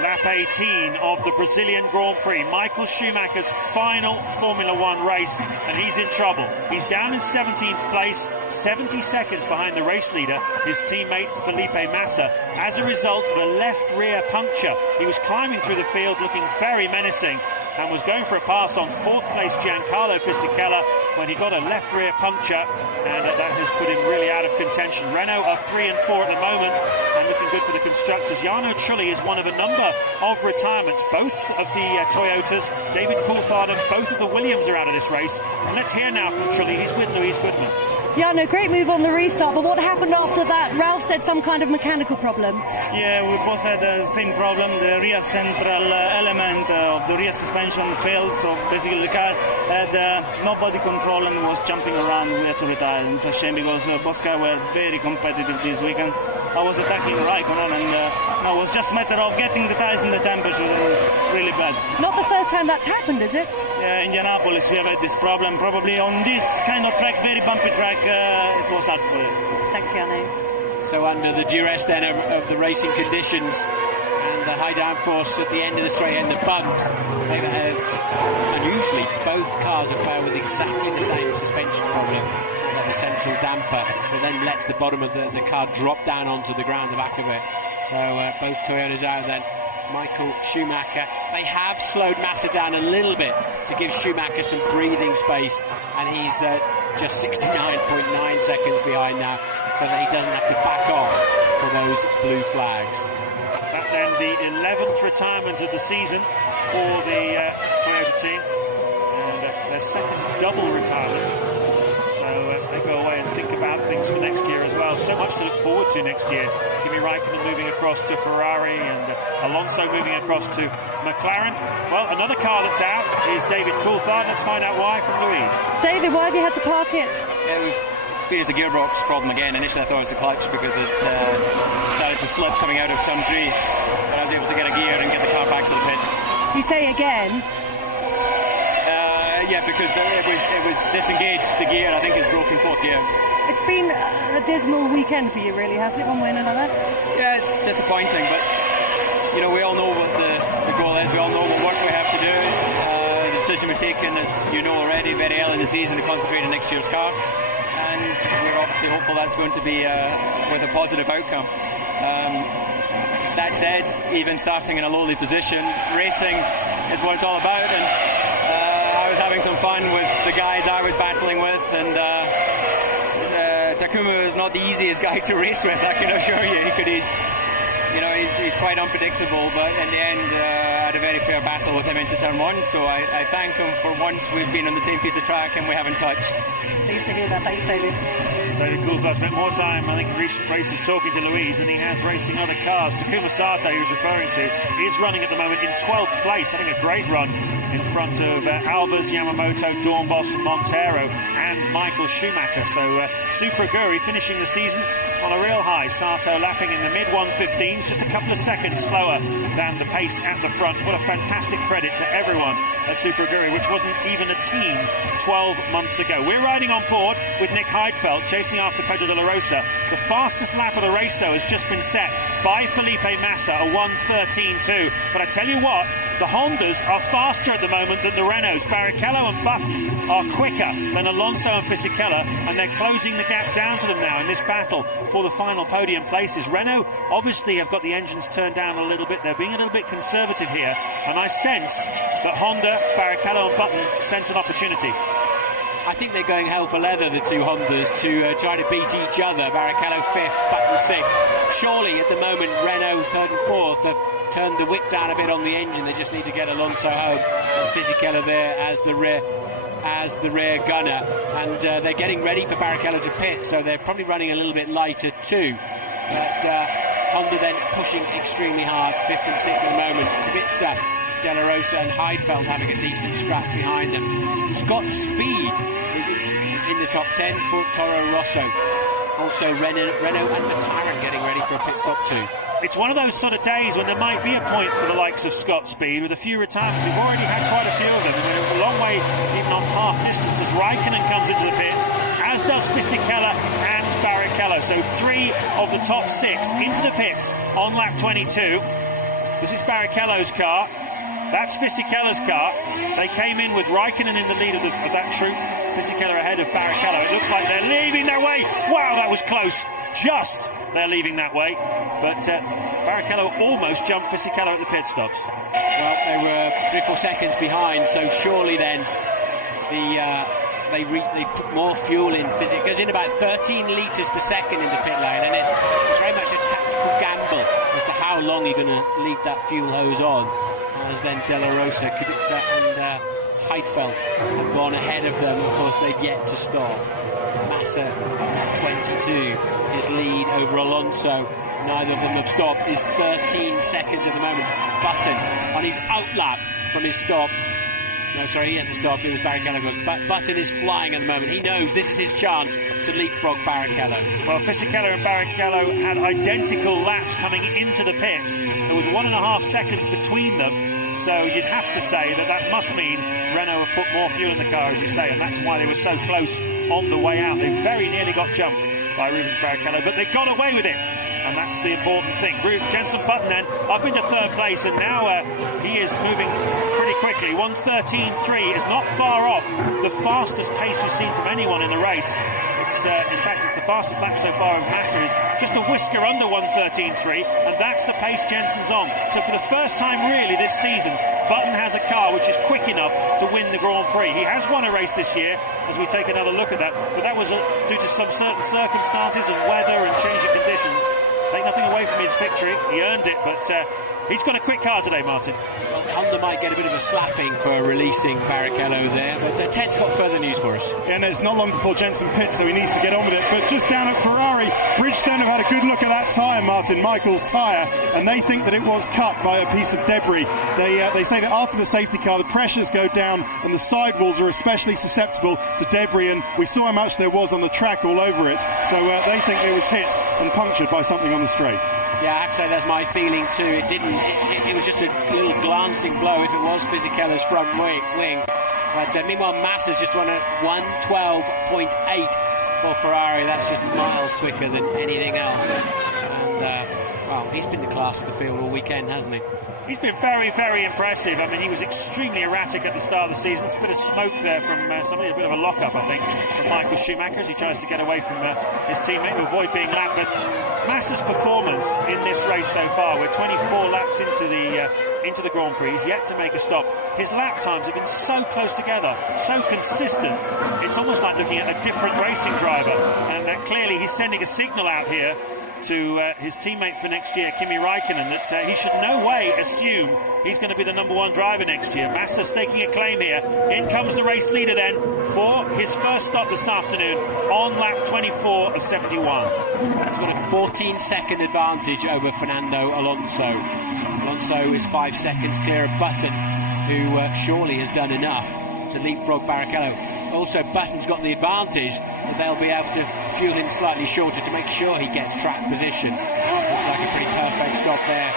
Lap 18 of the Brazilian Grand Prix, Michael Schumacher's final Formula One race, and he's in trouble. He's down in 17th place, 70 seconds behind the race leader, his teammate Felipe Massa, as a result of a left rear puncture. He was climbing through the field looking very menacing and was going for a pass on 4th place Giancarlo Fisichella when he got a left rear puncture, and that has put him really out of contention. Renault are 3 and 4 at the moment and looking good for the constructors. Jarno Trulli is one of a number of retirements. Both of the Toyotas, David Coulthard and both of the Williams are out of this race. And let's hear now from Trulli. He's with Louise Goodman. Yeah, no, great move on the restart, but what happened after that? Ralph said some kind of mechanical problem. Yeah, we both had the same problem. The rear central element of the rear suspension failed, so basically the car had no body control and was jumping around. We had to retire. And it's a shame because both cars were very competitive this weekend. I was attacking Raikkonen, and it was just a matter of getting the tires in the temperature, and really bad. Not the first time that's happened, is it? Yeah, Indianapolis, we have had this problem. Probably on this kind of track, very bumpy track, it was hard for it. Thanks, Janne. So under the duress then of the racing conditions and the high downforce at the end of the straight and the bumps, they've had, unusually, both cars have failed with exactly the same suspension problem. So they've got the central damper that then lets the bottom of the car drop down onto the ground, the back of it. So both Toyotas out then. Michael Schumacher, they have slowed Massa down a little bit to give Schumacher some breathing space, and he's just 69.9 seconds behind now, so that he doesn't have to back off for those blue flags. That then the 11th retirement of the season for the Toyota team, and their second double retirement. So they go away and think about things for next year as well. So much to look forward to next year. Kimi Raikkonen moving across to Ferrari and Alonso moving across to McLaren. Well, another car that's out is David Coulthard. Let's find out why from Louise. David, why have you had to park it? Yeah, we've experienced a gearbox problem again. Initially I thought it was the clutch because it started to slip coming out of turn 3. But I was able to get a gear and get the car back to the pits. You say again? Yeah, because it was disengaged, the gear. I think it's broken 4th gear. It's been a dismal weekend for you, really, hasn't it, one way and another? Yeah, it's disappointing, but you know, we all know what the goal is. We all know what work we have to do. The decision was taken, as you know already, very early in the season to concentrate on next year's car, and we're obviously hopeful that's going to be with a positive outcome. That said, even starting in a lowly position, racing is what it's all about, and I was having some fun with the guys I was battling with, and Takuma is not the easiest guy to race with, I can assure you. He's quite unpredictable, but in the end I had a very fair battle with him into turn 1, so I thank him for once we've been on the same piece of track and we haven't touched. Pleased to hear that. Thanks, David. David Coulthard spent more time, I think, in recent races talking to Louise than he has racing other cars. Takuma Sato, he was referring to, is running at the moment in 12th place, having a great run in front of Albers, Yamamoto, Dornbos, Montero and Michael Schumacher. So Super Aguri finishing the season on a real high. Sato lapping in the mid-115s, just a couple of seconds slower than the pace at the front. What a fantastic credit to everyone at Super Aguri, which wasn't even a team 12 months ago. We're riding on board with Nick Heidfeld chasing after Pedro de la Rosa. The fastest lap of the race, though, has just been set by Felipe Massa, a 1:13.2. But I tell you what, the Hondas are faster at the moment than the Renaults. Barrichello and Button are quicker than Alonso and Fisichella, and they're closing the gap down to them now in this battle for the final podium places. Renault obviously have got the engines turned down a little bit. They're being a little bit conservative here, and I sense that Honda, Barrichello and Button sense an opportunity. I think they're going hell for leather, the two Hondas, to try to beat each other. Barrichello 5th, Button 6th. Surely at the moment Renault 3rd and 4th have turned the whip down a bit on the engine. They just need to get Alonso home. So Fisichella there as the rear gunner, and they're getting ready for Barrichello to pit, so they're probably running a little bit lighter too. But Honda then pushing extremely hard, 5th and 6th at the moment. Kubica, De La Rosa and Heidfeld having a decent scrap behind them. Scott Speed is in the top 10 for Toro Rosso. Also Renault and McLaren getting ready for a pit stop too. It's one of those sort of days when there might be a point for the likes of Scott Speed with a few retirements. We've already had quite a few of them. We're a long way, even off half distance, as Raikkonen comes into the pits, as does Fisichella and Barrichello. So 3 of the top 6 into the pits on lap 22. This is Barrichello's car. That's Fisichella's car. They came in with Raikkonen in the lead of that troop. Fisichella ahead of Barrichello. It looks like they're leaving their way. Wow, that was close. Just they're leaving that way. But Barrichello almost jumped Fisichella at the pit stops. Well, they were 3 or 4 seconds behind, so surely then they put more fuel in. It goes in about 13 litres per second in the pit lane, and it's very much a tactical gamble as to how long you're going to leave that fuel hose on. As then De La Rosa, Kubica and Heidfeld have gone ahead of them. Of course, they've yet to stop. Massa at 22, his lead over Alonso. Neither of them have stopped. Is 13 seconds at the moment. Button on his outlap from his stop. No, sorry, he hasn't stopped. It was Barrichello. But Button is flying at the moment. He knows this is his chance to leapfrog Barrichello. Well, Fisichella and Barrichello had identical laps coming into the pits. There was 1.5 seconds between them. So you'd have to say that must mean Renault have put more fuel in the car, as you say, and that's why they were so close on the way out. They very nearly got jumped by Rubens Barrichello, but they got away with it. And that's the important thing. Jenson Button then up into third place, and now he is moving pretty quickly. 1:13.3 is not far off the fastest pace we've seen from anyone in the race. It's in fact, it's the fastest lap so far, and Massa is just a whisker under 1:13.3, and that's the pace Jenson's on. So for the first time really this season, Button has a car which is quick enough to win the Grand Prix. He has won a race this year, as we take another look at that, but that was due to some certain circumstances and weather and changing conditions. Take nothing away from his victory, he earned it, but he's got a quick car today, Martin. Well, Honda might get a bit of a slapping for releasing Barrichello there, but Ted's got further news for us. Yeah, and it's not long before Jenson pits, so he needs to get on with it. But just down at Ferrari, Bridgestone have had a good look at that tyre, Martin, Michael's tyre, and they think that it was cut by a piece of debris. They say that after the safety car, the pressures go down and the sidewalls are especially susceptible to debris, and we saw how much there was on the track all over it. So they think it was hit and punctured by something on the straight. Yeah, actually, that's my feeling too. It didn't. It was just a little glancing blow if it was Fisichella's front wing. But meanwhile, Massa's just run at 1:12.8 for Ferrari. That's just miles quicker than anything else. And well, he's been the class of the field all weekend, hasn't he? He's been very, very impressive. I mean, he was extremely erratic at the start of the season. It's a bit of smoke there from somebody, a bit of a lock-up, I think, from Michael Schumacher as he tries to get away from his teammate to avoid being lapped. But Massa's performance in this race so far, we're 24 laps into the Grand Prix. He's yet to make a stop. His lap times have been so close together, so consistent. It's almost like looking at a different racing driver. And clearly he's sending a signal out here to his teammate for next year, Kimi Raikkonen, that he should no way assume he's going to be the #1 driver next year. Massa staking a claim here. In comes the race leader then for his first stop this afternoon on lap 24 of 71. He's got a 14-second advantage over Fernando Alonso. Alonso is 5 seconds clear of Button, who surely has done enough to leapfrog Barrichello. Also, Button's got the advantage that they'll be able to fuel him slightly shorter to make sure he gets track position. Looks like a pretty perfect stop there.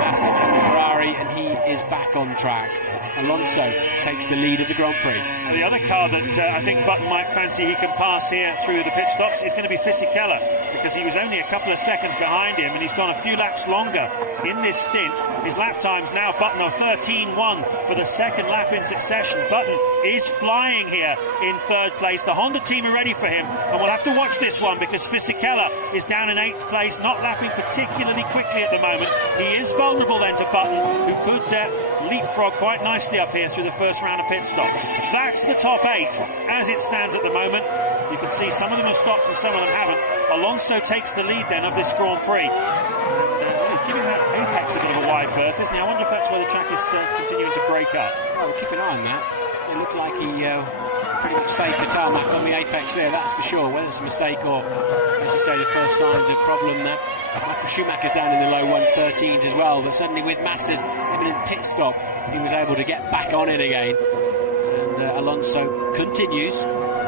Massa and Ferrari, and he is back on track. Alonso takes the lead of the Grand Prix. And the other car that I think Button might fancy he can pass here through the pit stops is going to be Fisichella, because he was only a couple of seconds behind him and he's gone a few laps longer in this stint. His lap times now, Button on 13.1 for the second lap in succession. Button is flying here in third place. The Honda team are ready for him, and we'll have to watch this one because Fisichella is down in 8th place, not lapping particularly quickly at the moment. He is vulnerable then to Button, who could leapfrog quite nicely up here through the first round of pit stops. That's the top 8 as it stands at the moment. You can see some of them have stopped and some of them haven't. Alonso takes the lead then of this Grand Prix. And he's giving that apex a bit of a wide berth, isn't he? I wonder if that's where the track is continuing to break up. Well, we'll keep an eye on that. It looked like he pretty much saved the tarmac on the apex there, that's for sure. Whether it's a mistake or, as you say, the first signs of problem there. Michael Schumacher's down in the low 113s as well, but suddenly with Massa's imminent pit stop, he was able to get back on it again. And Alonso continues.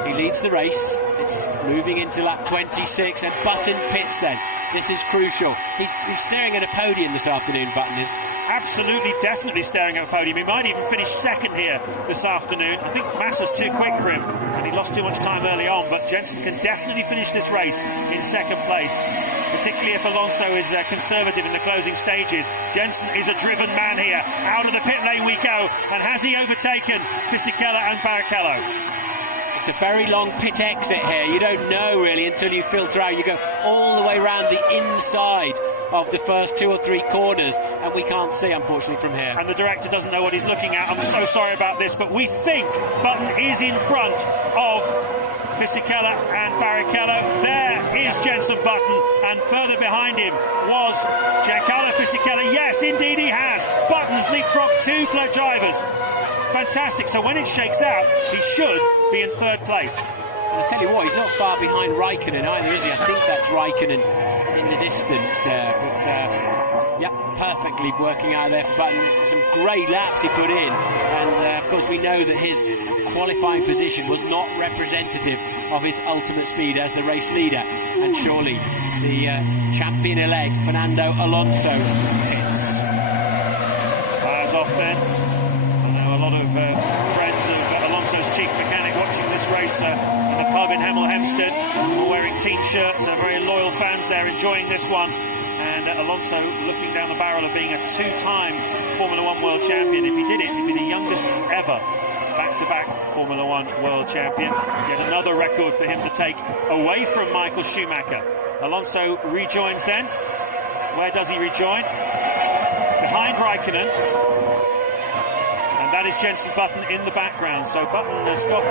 He leads the race. It's moving into lap 26, and Button pits then. This is crucial. He's staring at a podium this afternoon, Button is. Absolutely, definitely staring at a podium. He might even finish second here this afternoon. I think Massa's too quick for him, and he lost too much time early on, but Jenson can definitely finish this race in second place, particularly if Alonso is conservative in the closing stages. Jenson is a driven man here. Out of the pit lane we go, and has he overtaken Fisichella and Barrichello? It's a very long pit exit here. You don't know really until you filter out. You go all the way around the inside of the first 2 or 3 corners, and we can't see, unfortunately, from here. And the director doesn't know what he's looking at. I'm so sorry about this, but we think Button is in front of Fisichella and Barrichello. There is Jenson Button, and further behind him was Giancarlo Fisichella. Yes, indeed he has. Button's leapfrogged 2 drivers. Fantastic. So when it shakes out, he should be in 3rd place. And I tell you what, he's not far behind Raikkonen either, is he? I think that's Raikkonen in the distance there. But, yeah, perfectly working out there for Button. Some great laps he put in. And, of course, we know that his qualifying position was not representative of his ultimate speed as the race leader. And surely the champion-elect, Fernando Alonso, hits. Tyres off then. I know a lot of friends of Alonso's chief mechanic watching this race in the pub in Hemel Hempstead, all wearing team shirts, very loyal fans there enjoying this one. And Alonso looking down the barrel of being a 2-time Formula 1 world champion. If he did it, he'd be the youngest ever back-to-back Formula 1 world champion. Yet another record for him to take away from Michael Schumacher. Alonso rejoins then. Where does he rejoin? Behind Raikkonen. And that is Jenson Button in the background. So Button has got...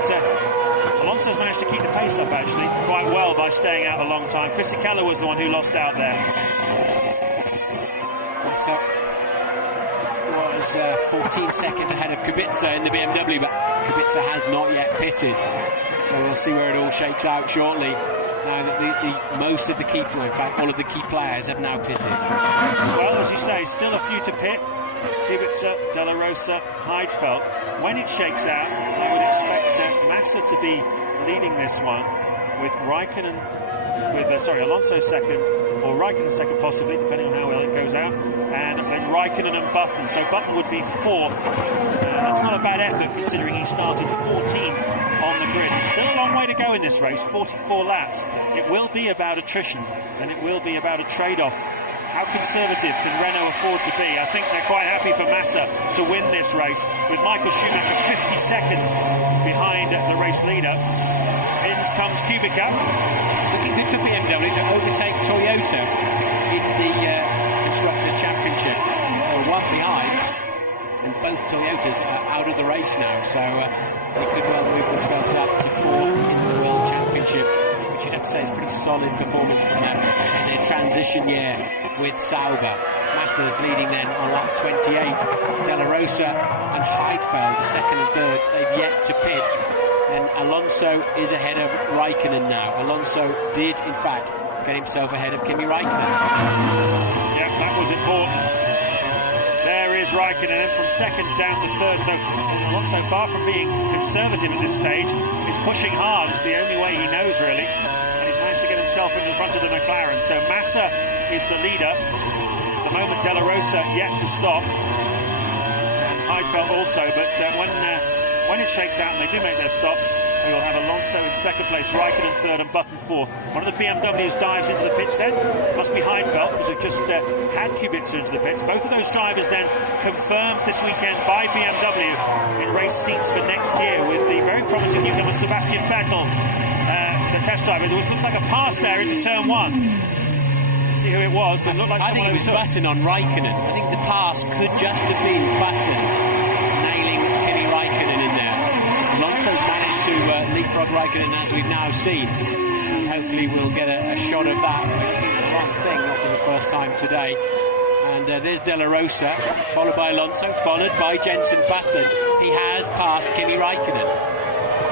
Alonso's managed to keep the pace up, actually, quite well by staying out a long time. Fisichella was the one who lost out there. So was 14 seconds ahead of Kubica in the BMW, but Kubica has not yet pitted. So we'll see where it all shakes out shortly. Now that most of the key players, in fact, all of the key players have now pitted. Well, as you say, still a few to pit. Kubica, De La Rosa, Heidfeld. When it shakes out, I would expect Massa to be leading this one with Raikkonen, Alonso second, or Raikkonen second possibly, depending on how well it goes out, and then Raikkonen and Button. So Button would be 4th. That's not a bad effort considering he started 14th on the grid. It's still a long way to go in this race, 44 laps. It will be about attrition, and it will be about a trade-off. How conservative can Renault afford to be? I think they're quite happy for Massa to win this race, with Michael Schumacher 50 seconds behind the race leader. In comes Kubica. It's looking good for BMW to overtake Toyota in the Constructors' Championship. They're 1 behind, and both Toyotas are out of the race now, so they could well move themselves up to 4th in the World Championship. You'd have to say it's a pretty solid performance from them in their transition year with Sauber. Massa's leading then on lap 28. De La Rosa and Heidfeld, the 2nd and 3rd, they've yet to pit. And Alonso is ahead of Raikkonen now. Alonso did, in fact, get himself ahead of Kimi Raikkonen. Yeah, that was important. There is Raikkonen from 2nd down to 3rd. So Alonso, far from being conservative at this stage, is pushing hard. It's the only way he knows, really. And he's managed to get himself in front of the McLaren. So Massa is the leader. At the moment, De La Rosa yet to stop. And Heidfeld also. But when it shakes out and they do make their stops, we will have Alonso in 2nd place, Raikkonen 3rd and Button 4th. One of the BMWs dives into the pits then. Must be Heidfeld, because we've just had Kubica into the pits. Both of those drivers then confirmed this weekend by BMW in race seats for next year, with the very promising newcomer Sebastian Vettel, the test driver. There looked like a pass there into turn 1. Let's see who it was, but it looked like someone I think it was Button on Raikkonen. I think the pass could just have been Button nailing Kimi Raikkonen in there. Alonso's managed to leapfrog Raikkonen, as we've now seen. And hopefully we'll get a shot of that. The wrong thing, not for the first time today. And there's De La Rosa, followed by Alonso, followed by Jenson Button. He has passed Kimi Raikkonen.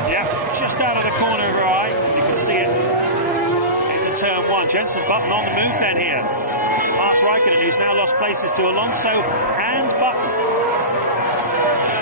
Yeah, just out of the corner of her eye. You can see it into turn 1. Jenson Button on the move then here. Past Raikkonen, who's now lost places to Alonso and Button.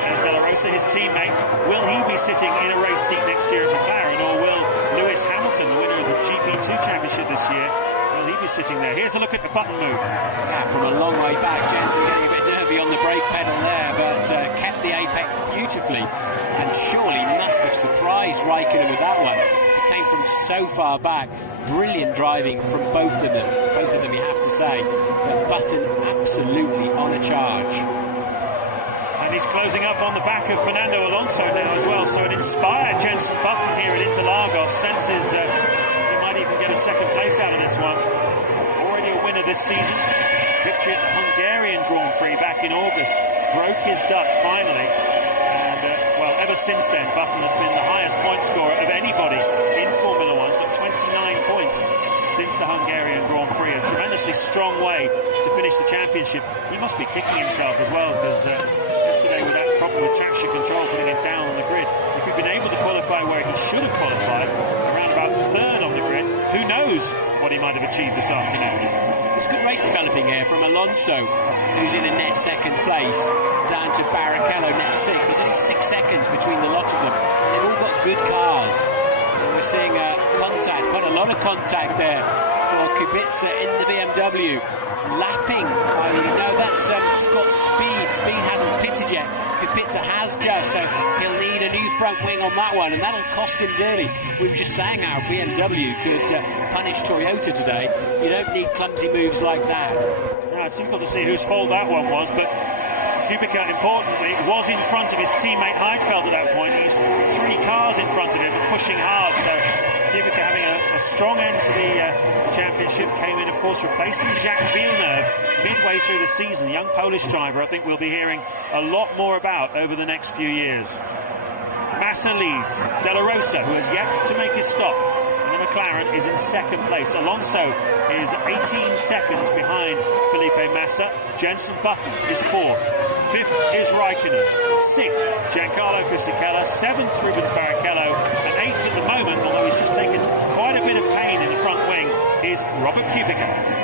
There's De La Rosa, his teammate. Will he be sitting in a race seat next year at McLaren, or will Lewis Hamilton, the winner of the GP2 Championship this year, will he be sitting there? Here's a look at the Button move. Yeah, from a long way back, Jenson getting a bit nervy on the brake pedal there, but kept the apex beautifully, and surely must have surprised Raikkonen with that one. He came from so far back. Brilliant driving from both of them, you have to say. But Button absolutely on a charge. And he's closing up on the back of Fernando Alonso now as well, so an inspired Jenson Button here at Interlagos senses he might even get a 2nd place out of this one. Already a winner this season. victory at the Hungarian Grand Prix back in August, broke his duck finally, and well, ever since then Button has been the highest point scorer of anybody in Formula 1. He's got 29 points since the Hungarian Grand Prix, a tremendously strong way to finish the championship. He must be kicking himself as well, because yesterday with that problem with traction control putting him down on the grid, if he'd been able to qualify where he should have qualified, around about third on the grid, who knows what he might have achieved this afternoon. There's a good race developing here from Alonso, who's in a net second place, down to Barrichello net 6. There's only 6 seconds between the lot of them. They've all got good cars. And we're seeing contact, quite a lot of contact there for Kubica in the BMW. Lapping, that's Scott Speed. Speed hasn't pitted yet. Kubica has just, so he'll need a new front wing on that one, and that'll cost him dearly. We were just saying how BMW could punish Toyota today. You don't need clumsy moves like that. No, it's difficult to see whose fault that one was, but Kubica, importantly, was in front of his teammate Heidfeld at that point. He's 3 cars in front of him, pushing hard, so Kubica having a strong end to the championship. Came in, of course, replacing Jacques Villeneuve midway through the season. The young Polish driver, I think we'll be hearing a lot more about over the next few years. Massa leads. De La Rosa, who has yet to make his stop, and the McLaren is in second place. Alonso is 18 seconds behind Felipe Massa. Jenson Button is 4th. 5th is Raikkonen. 6th, Giancarlo Fisichella. 7th, Rubens Barrichello. And 8th at the moment, although he's just taken quite a bit of pain in the front wing, is Robert Kubica.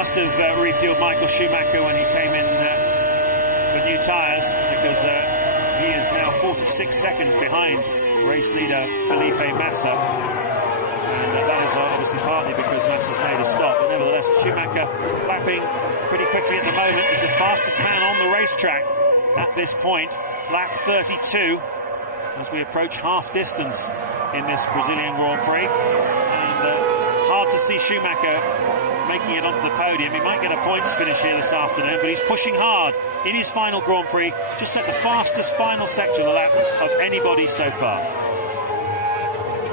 Must have refueled Michael Schumacher when he came in for new tyres, because he is now 46 seconds behind race leader Felipe Massa, and that is obviously partly because Massa's made a stop, but nevertheless Schumacher lapping pretty quickly at the moment. He's the fastest man on the racetrack at this point, lap 32, as we approach half distance in this Brazilian Grand Prix, and hard to see Schumacher making it onto the podium. He might get a points finish here this afternoon, but he's pushing hard in his final Grand Prix. Just set the fastest final section of the lap of anybody so far.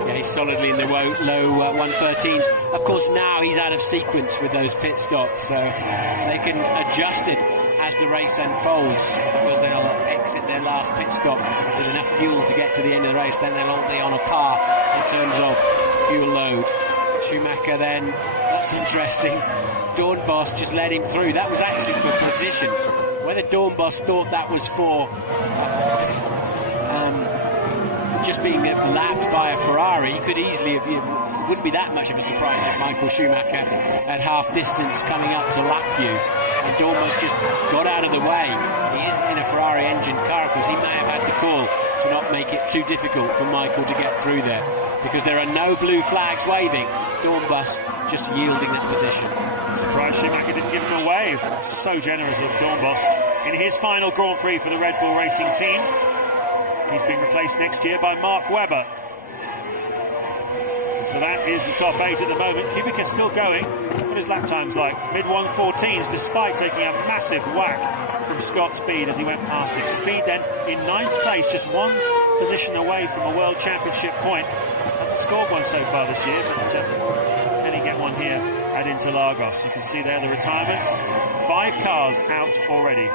Yeah, he's solidly in the low 113s. Of course, now he's out of sequence with those pit stops, so they can adjust it as the race unfolds, because they'll exit their last pit stop with enough fuel to get to the end of the race. Then they'll all be on a par in terms of fuel load. Schumacher then, that's interesting. Dornbos just led him through. That was actually for position. Whether Dornbos thought that was for just being lapped by a Ferrari, he could easily have, it wouldn't be that much of a surprise if Michael Schumacher at half distance coming up to lap you, and Dornbos just got out of the way. He is in a Ferrari engine car, because he may have had the call to not make it too difficult for Michael to get through there, because there are no blue flags waving. Dornbos just yielding that position. Surprised Schumacher didn't give him a wave. So generous of Dornbos in his final Grand Prix for the Red Bull Racing team. He's been replaced next year by Mark Webber. So that is the top 8 at the moment. Kubica's still going. What his lap time's like? Mid-114s, despite taking a massive whack from Scott Speed as he went past him. Speed then in 9th place, just 1 position away from a World Championship point. Hasn't scored one so far this year, but can he get one here at Interlagos? You can see there the retirements. 5 cars out already.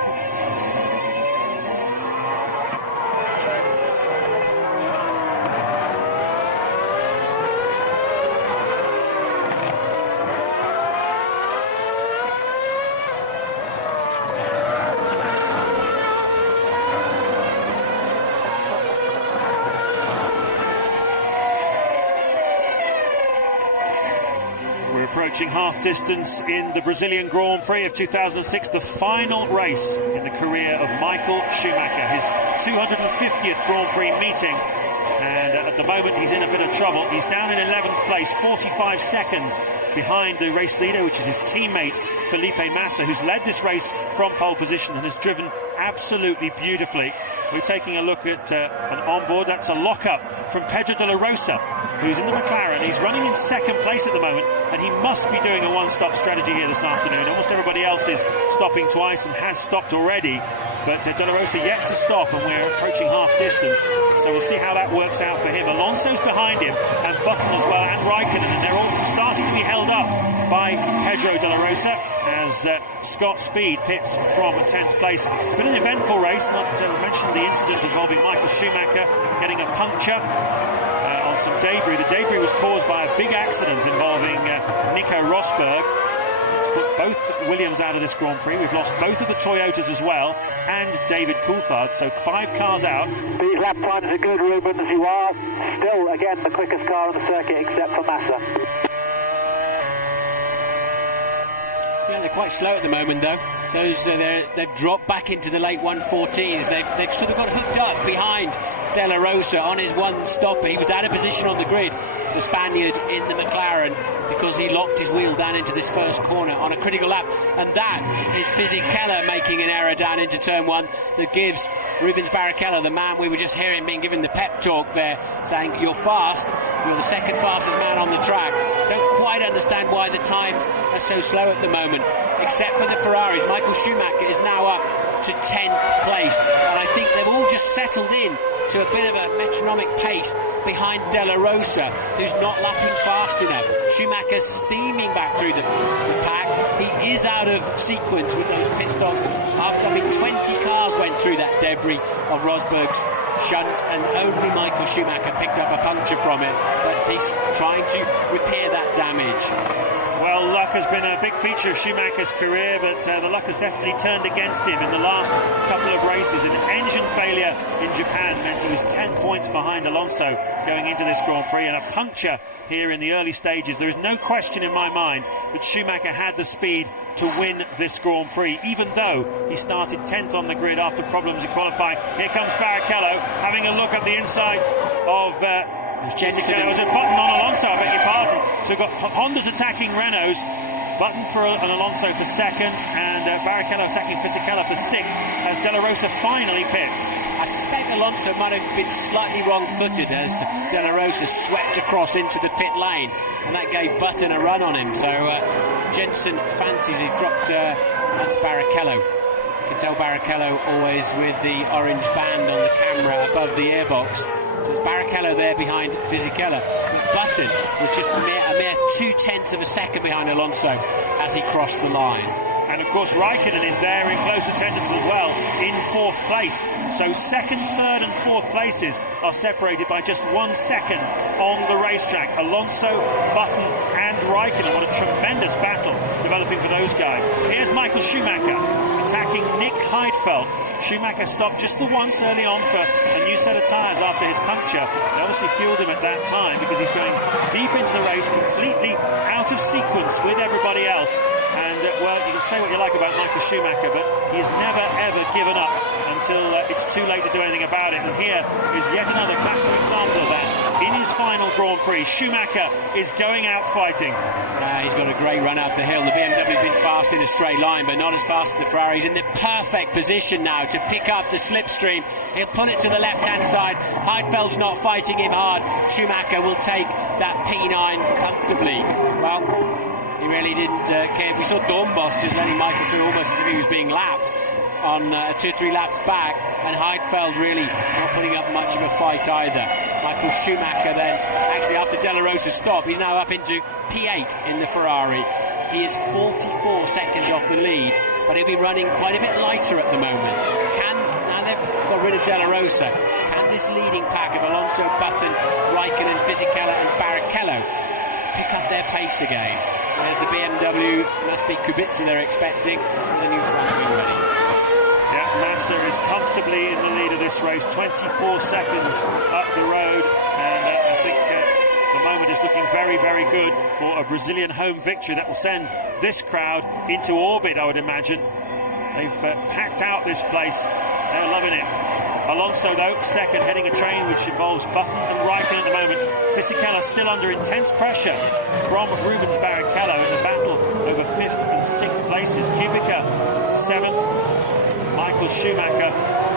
Approaching half distance in the Brazilian Grand Prix of 2006, the final race in the career of Michael Schumacher, his 250th Grand Prix meeting and at the moment he's in a bit of trouble. He's down in 11th place, 45 seconds behind the race leader, which is his teammate Felipe Massa, who's led this race from pole position and has driven absolutely beautifully. We're taking a look at an onboard. That's a lock-up from Pedro de la Rosa, who's in the McLaren. He's running in second place at the moment, and he must be doing a one-stop strategy here this afternoon. Almost everybody else is stopping twice and has stopped already, but de la Rosa yet to stop, and we're approaching half distance, so we'll see how that works out for him. Alonso's behind him, and Button as well, and Raikkonen, and they're all starting to be held up by Pedro de la Rosa as Scott Speed pits from 10th place. It's been an eventful race, not to mention the incident involving Michael Schumacher getting a puncture on some debris. The debris was caused by a big accident involving Nico Rosberg. It's put both Williams out of this Grand Prix. We've lost both of the Toyotas as well, and David Coulthard, so 5 cars out. These lap times are good, Ruben, as you are still, again, the quickest car on the circuit except for Massa. Yeah, they're quite slow at the moment, though. They've dropped back into the late 114s. They've sort of got hooked up behind De La Rosa on his one stopper. He was out of position on the grid, the Spaniard in the McLaren, because he locked his wheel down into this first corner on a critical lap, and that is Fisichella making an error down into turn 1 that gives Rubens Barrichello, the man we were just hearing being given the pep talk there, saying you're fast, you're the second fastest man on the track. Don't quite understand why the times are so slow at the moment, except for the Ferraris. Michael Schumacher is now up to 10th place, and I think they've all just settled in to a bit of a metronomic pace behind De La Rosa, who's not lapping fast enough. Schumacher's steaming back through the pack. He is out of sequence with those pit stops after 20 cars went through that debris of Rosberg's shunt, and only Michael Schumacher picked up a puncture from it, but he's trying to repair that damage. Well, luck has been a big feature of Schumacher's career, but the luck has definitely turned against him in the last couple of races. An engine failure in Japan meant he was 10 points behind Alonso going into this Grand Prix, and a puncture here in the early stages. There is no question in my mind that Schumacher had the speed to win this Grand Prix, even though he started 10th on the grid after problems in qualifying. Here comes Barrichello having a look at the inside of there was a Button on Alonso, I beg your pardon. So we've got Honda's attacking Renault's, Button for an Alonso for second, and Barrichello attacking Fisichella for 6th as De La Rosa finally pits. I suspect Alonso might have been slightly wrong-footed as De La Rosa swept across into the pit lane, and that gave Button a run on him. So Jensen fancies he's dropped that's Barrichello. You can tell Barrichello always with the orange band on the camera above the airbox. So it's Barrichello there behind Fisichella. Button was just a mere 0.2 of a second behind Alonso as he crossed the line. And of course Raikkonen is there in close attendance as well in 4th place. So 2nd, 3rd and 4th places are separated by just 1 second on the racetrack. Alonso, Button and Raikkonen. What a tremendous battle developing for those guys. Here's Michael Schumacher attacking Nick Heidfeld. Schumacher stopped just the once early on for a new set of tyres after his puncture. They obviously fueled him at that time because he's going deep into the race, completely out of sequence with everybody else. And, well, you can say what you like about Michael Schumacher, but he has never, ever given up until it's too late to do anything about it. And here is yet another classic example of that. In his final Grand Prix, Schumacher is going out fighting. He's got a great run up the hill. The BMW's been fast in a straight line, but not as fast as the Ferrari. He's in the perfect position now to pick up the slipstream. He'll pull it to the left-hand side. Heidfeld's not fighting him hard. Schumacher will take that P9 comfortably. Well, he really didn't care. We saw Dornbos just letting Michael through almost as if he was being lapped on 2 or 3 laps back, and Heidfeld really not putting up much of a fight either. Michael Schumacher then, actually after De La Rosa's stop, he's now up into P8 in the Ferrari. He is 44 seconds off the lead, but he'll be running quite a bit lighter at the moment. Now they've got rid of De La Rosa, can this leading pack of Alonso, Button, Raikkonen, Fisichella and Barrichello pick up their pace again? There's the BMW, must be Kubica they're expecting, and the new front wing ready. Yeah, Massa is comfortably in the lead of this race, 24 seconds up the road, and I think the moment is looking very, very good for a Brazilian home victory that will send this crowd into orbit, I would imagine. They've packed out this place. They're loving it. Alonso, though, second, heading a train which involves Button and Raikkonen at the moment. Fisichella still under intense pressure from Rubens Barrichello in the battle over 5th and 6th places. Kubica 7th. Michael Schumacher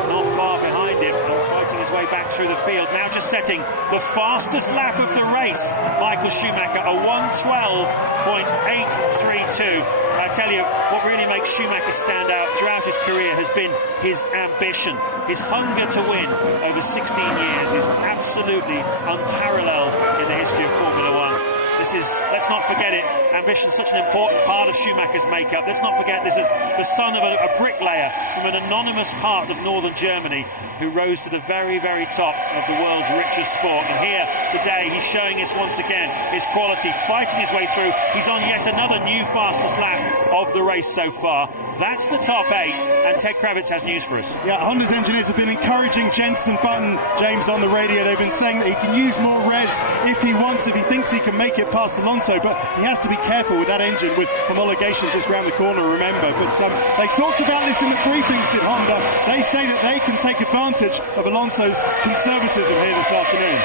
not far behind him and fighting his way back through the field. Now just setting the fastest lap of the race. Michael Schumacher, a 1:12.832. I tell you, what really makes Schumacher stand out throughout his career has been his ambition. His hunger to win over 16 years is absolutely unparalleled in the history of Formula One. This is, let's not forget it, ambition such an important part of Schumacher's makeup. Let's not forget this is the son of a bricklayer from an anonymous part of northern Germany who rose to the very, very top of the world's richest sport. And here today he's showing us once again his quality, fighting his way through. He's on yet another new fastest lap of the race so far. That's the top 8, and Ted Kravitz has news for us. Yeah, Honda's engineers have been encouraging Jenson Button, James, on the radio. They've been saying that he can use more revs if he wants, if he thinks he can make it past Alonso, but he has to be careful with that engine with homologation just round the corner, remember. But they talked about this in the briefings, did Honda. They say that they can take advantage of Alonso's conservatism here this afternoon.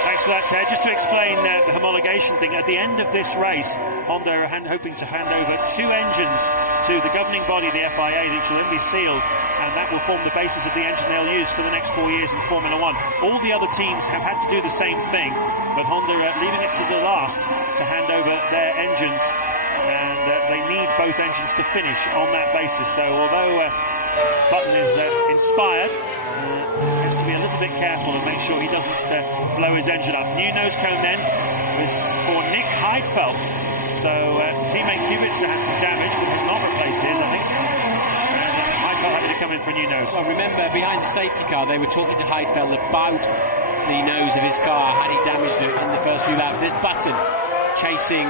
Thanks for that, Ted. Just to explain the homologation thing, at the end of this race, Honda are hoping to hand over 2 engines to the governing body, the FIA, which will then be sealed, and that will form the basis of the engine they'll use for the next 4 years in Formula One. All the other teams have had to do the same thing, but Honda are leaving it to the last to hand over their engines, and they need both engines to finish on that basis. So although Button is inspired, has to be a little bit careful and make sure he doesn't blow his engine up. New nose cone then was for Nick Heidfeld. So teammate Kubica had some damage, but has not replaced his, I think. And Heidfeld had to come in for a new nose. Well, remember, behind the safety car, they were talking to Heidfeld about the nose of his car. Had he damaged it in the first few laps? There's Button chasing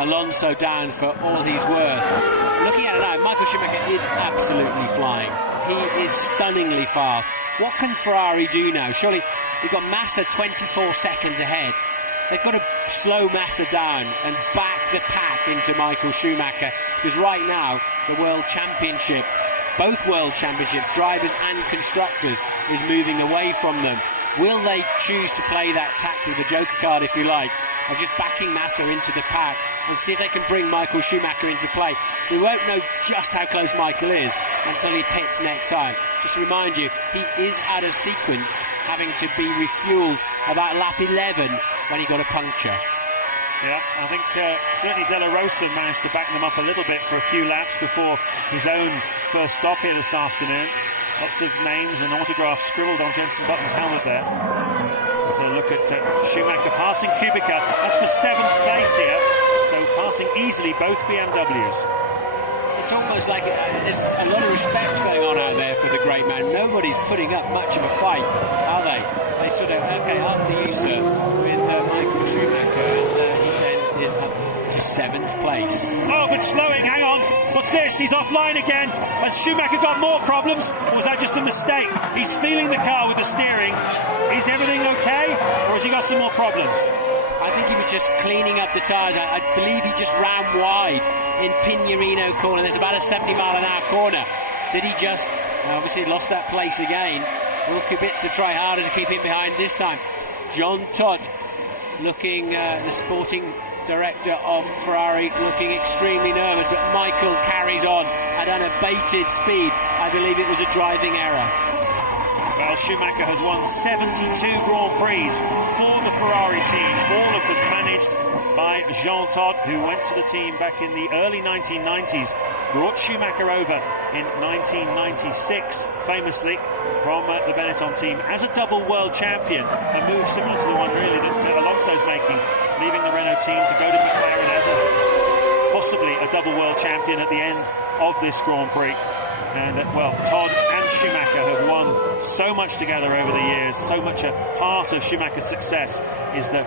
Alonso down for all he's worth. Looking at it now, Michael Schumacher is absolutely flying. He is stunningly fast. What can Ferrari do now? Surely they've got Massa 24 seconds ahead. They've got to slow Massa down and back the pack into Michael Schumacher, because right now the World Championship, both World Championship drivers and constructors, is moving away from them. Will they choose to play that tactic, the joker card if you like, of just backing Massa into the pack and see if they can bring Michael Schumacher into play? We won't know just how close Michael is until he pits next time. Just to remind you, he is out of sequence, having to be refuelled about lap 11 when he got a puncture. Yeah, I think certainly De La Rosa managed to back them up a little bit for a few laps before his own first stop here this afternoon. Lots of names and autographs scribbled on Jenson Button's helmet there. So look at Schumacher passing Kubica. That's for 7th place here. So passing easily both BMWs. It's almost like there's a lot of respect going on out there for the great man. Nobody's putting up much of a fight, are they? They sort of, okay, after you, sir, with Michael Schumacher, and he then is up to 7th place. Oh, but slowing, hang on. What's this? He's offline again. Has Schumacher got more problems? Or was that just a mistake? He's feeling the car with the steering. Is everything okay? Or has he got some more problems? I think he was just cleaning up the tyres. I believe he just ran wide in Pinerino corner. There's about a 70-mile-an-hour corner. Did he just, obviously lost that place again. Will Kubica try harder to keep him behind this time? John Todt looking, the sporting director of Ferrari, looking extremely nervous, but Michael carries on at unabated speed. I believe it was a driving error. Well, Schumacher has won 72 Grand Prix for the Ferrari team, all of them managed by Jean Todt, who went to the team back in the early 1990s, brought Schumacher over in 1996, famously, from the Benetton team as a double world champion, a move similar to the one really that Alonso's making, leaving the Renault team to go to McLaren as possibly a double world champion at the end of this Grand Prix. And well, Todt and Schumacher have won so much together over the years. So much a part of Schumacher's success is the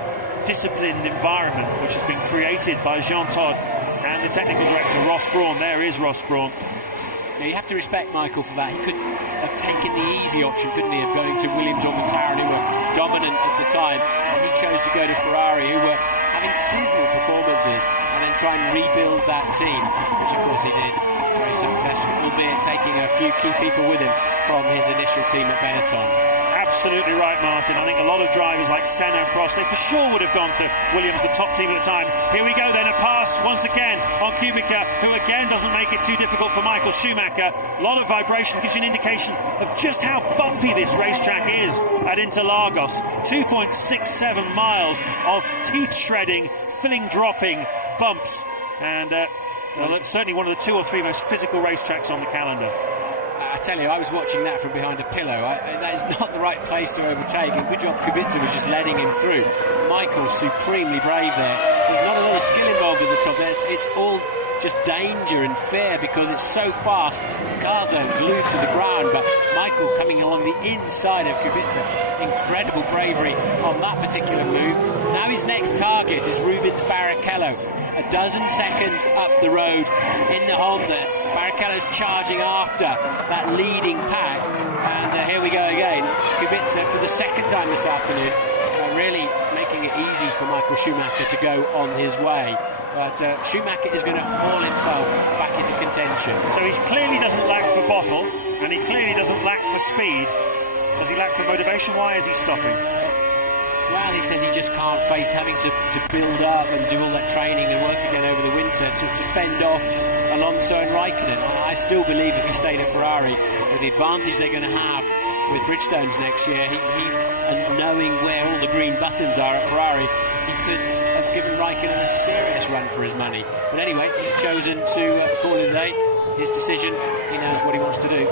disciplined environment which has been created by Jean Todt and the technical director Ross Brawn. There is Ross Brawn. Now, you have to respect Michael for that. He could have taken the easy option, couldn't he, of going to Williams or McLaren, who were dominant at the time. And he chose to go to Ferrari, who were having dismal performances, and then try and rebuild that team, which of course he did. very successful, albeit taking a few key people with him from his initial team at Benetton. Absolutely right, Martin. I think a lot of drivers like Senna and Prost, they for sure would have gone to Williams, the top team at the time. Here we go then, a pass once again on Kubica, who again doesn't make it too difficult for Michael Schumacher. A lot of vibration, gives you an indication of just how bumpy this racetrack is at Interlagos. 2.67 miles of teeth-shredding, filling-dropping bumps. And well, it's certainly one of the 2 or 3 most physical racetracks on the calendar. I tell you, I was watching that from behind a pillow. That is not the right place to overtake, and good job Kubica was just letting him through. Michael, supremely brave there. There's not a lot of skill involved at the top there. It's all just danger and fear because it's so fast. Cars are glued to the ground, but Michael coming along the inside of Kubica. Incredible bravery on that particular move. Now his next target is Rubens Barrichello. A dozen seconds up the road in the Honda. Barrichello's charging after that leading pack, and here we go again. Kubica for the second time this afternoon, really making it easy for Michael Schumacher to go on his way. But Schumacher is going to haul himself back into contention. So he clearly doesn't lack for bottle, and he clearly doesn't lack for speed. Does he lack for motivation? Why is he stopping? Well, he says he just can't face having to build up and do all that training and work again over the winter to fend off Alonso and Raikkonen. I still believe if he stayed at Ferrari, with the advantage they're going to have with Bridgestones next year, and knowing where all the green buttons are at Ferrari, he could have given Raikkonen a serious run for his money. But anyway, he's chosen to call it a day. His decision, he knows what he wants to do.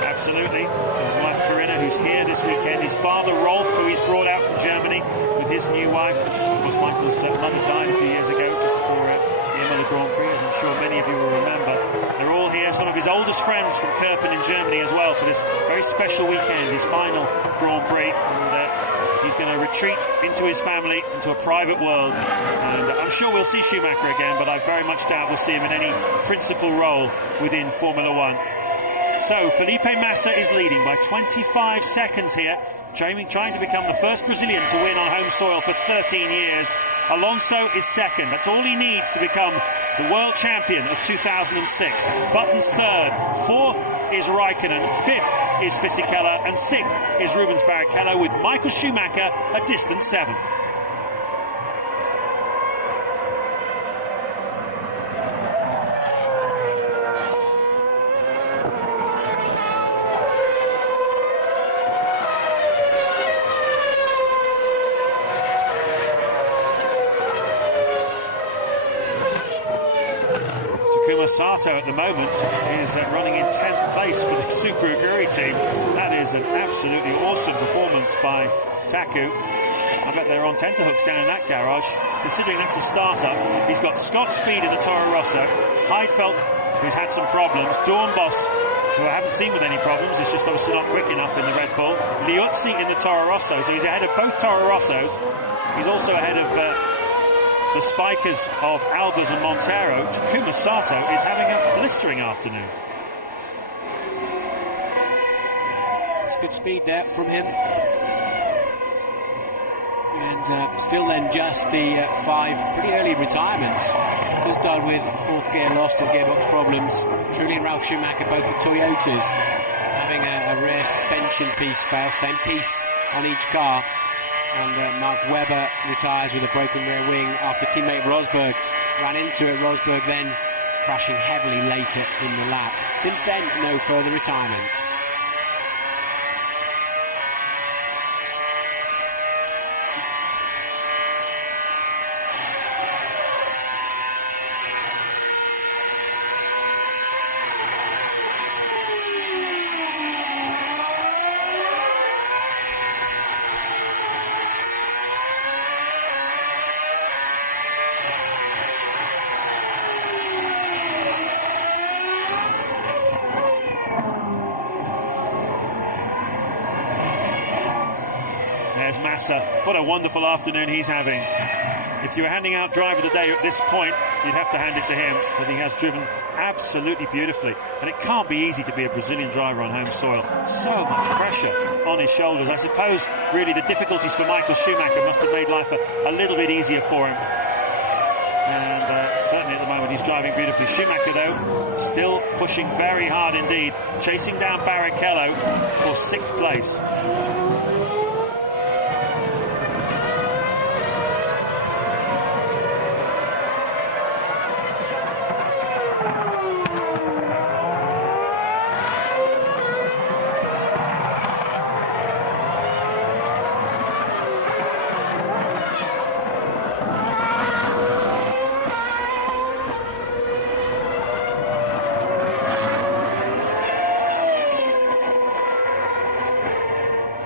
Absolutely. His wife Corinna, who's here this weekend. His father Rolf, who he's brought out from Germany with his new wife. Of course, Michael's mother died a few years ago, just before the Imola Grand Prix, as I'm sure many of you will remember. They're all here. Some of his oldest friends from Kirpen in Germany as well for this very special weekend, his final Grand Prix. And he's going to retreat into his family, into a private world. And I'm sure we'll see Schumacher again, but I very much doubt we'll see him in any principal role within Formula One. So Felipe Massa is leading by 25 seconds here, trying to become the first Brazilian to win on home soil for 13 years. Alonso is second. That's all he needs to become the world champion of 2006. Button's third. Fourth is Raikkonen. Fifth is Fisichella. And sixth is Rubens Barrichello, with Michael Schumacher a distant seventh. Sato at the moment is running in 10th place for the Super Aguri team. That is an absolutely awesome performance by Taku. I bet they're on tenterhooks down in that garage, considering that's a start-up. He's got Scott Speed in the Toro Rosso, Heidfeld, who's had some problems, Dornbos, who I haven't seen with any problems, it's just obviously not quick enough in the Red Bull, Liuzzi in the Toro Rosso, so he's ahead of both Toro Rossos. He's also ahead of the spikers of Albers and Montero. Takuma Sato is having a blistering afternoon. It's good speed there from him. And still then just the 5 pretty early retirements. Coulthard with 4th gear lost and gearbox problems. Trulli and Ralf Schumacher, both with Toyotas, having a rear suspension piece fail, same piece on each car. And Mark Webber retires with a broken rear wing after teammate Rosberg ran into it. Rosberg then crashing heavily later in the lap. Since then, no further retirements. There's Massa. What a wonderful afternoon he's having. If you were handing out driver of the day at this point, you'd have to hand it to him, because he has driven absolutely beautifully. And it can't be easy to be a Brazilian driver on home soil. So much pressure on his shoulders. I suppose really the difficulties for Michael Schumacher must have made life a little bit easier for him. And certainly at the moment he's driving beautifully. Schumacher, though, still pushing very hard indeed, chasing down Barrichello for 6th place.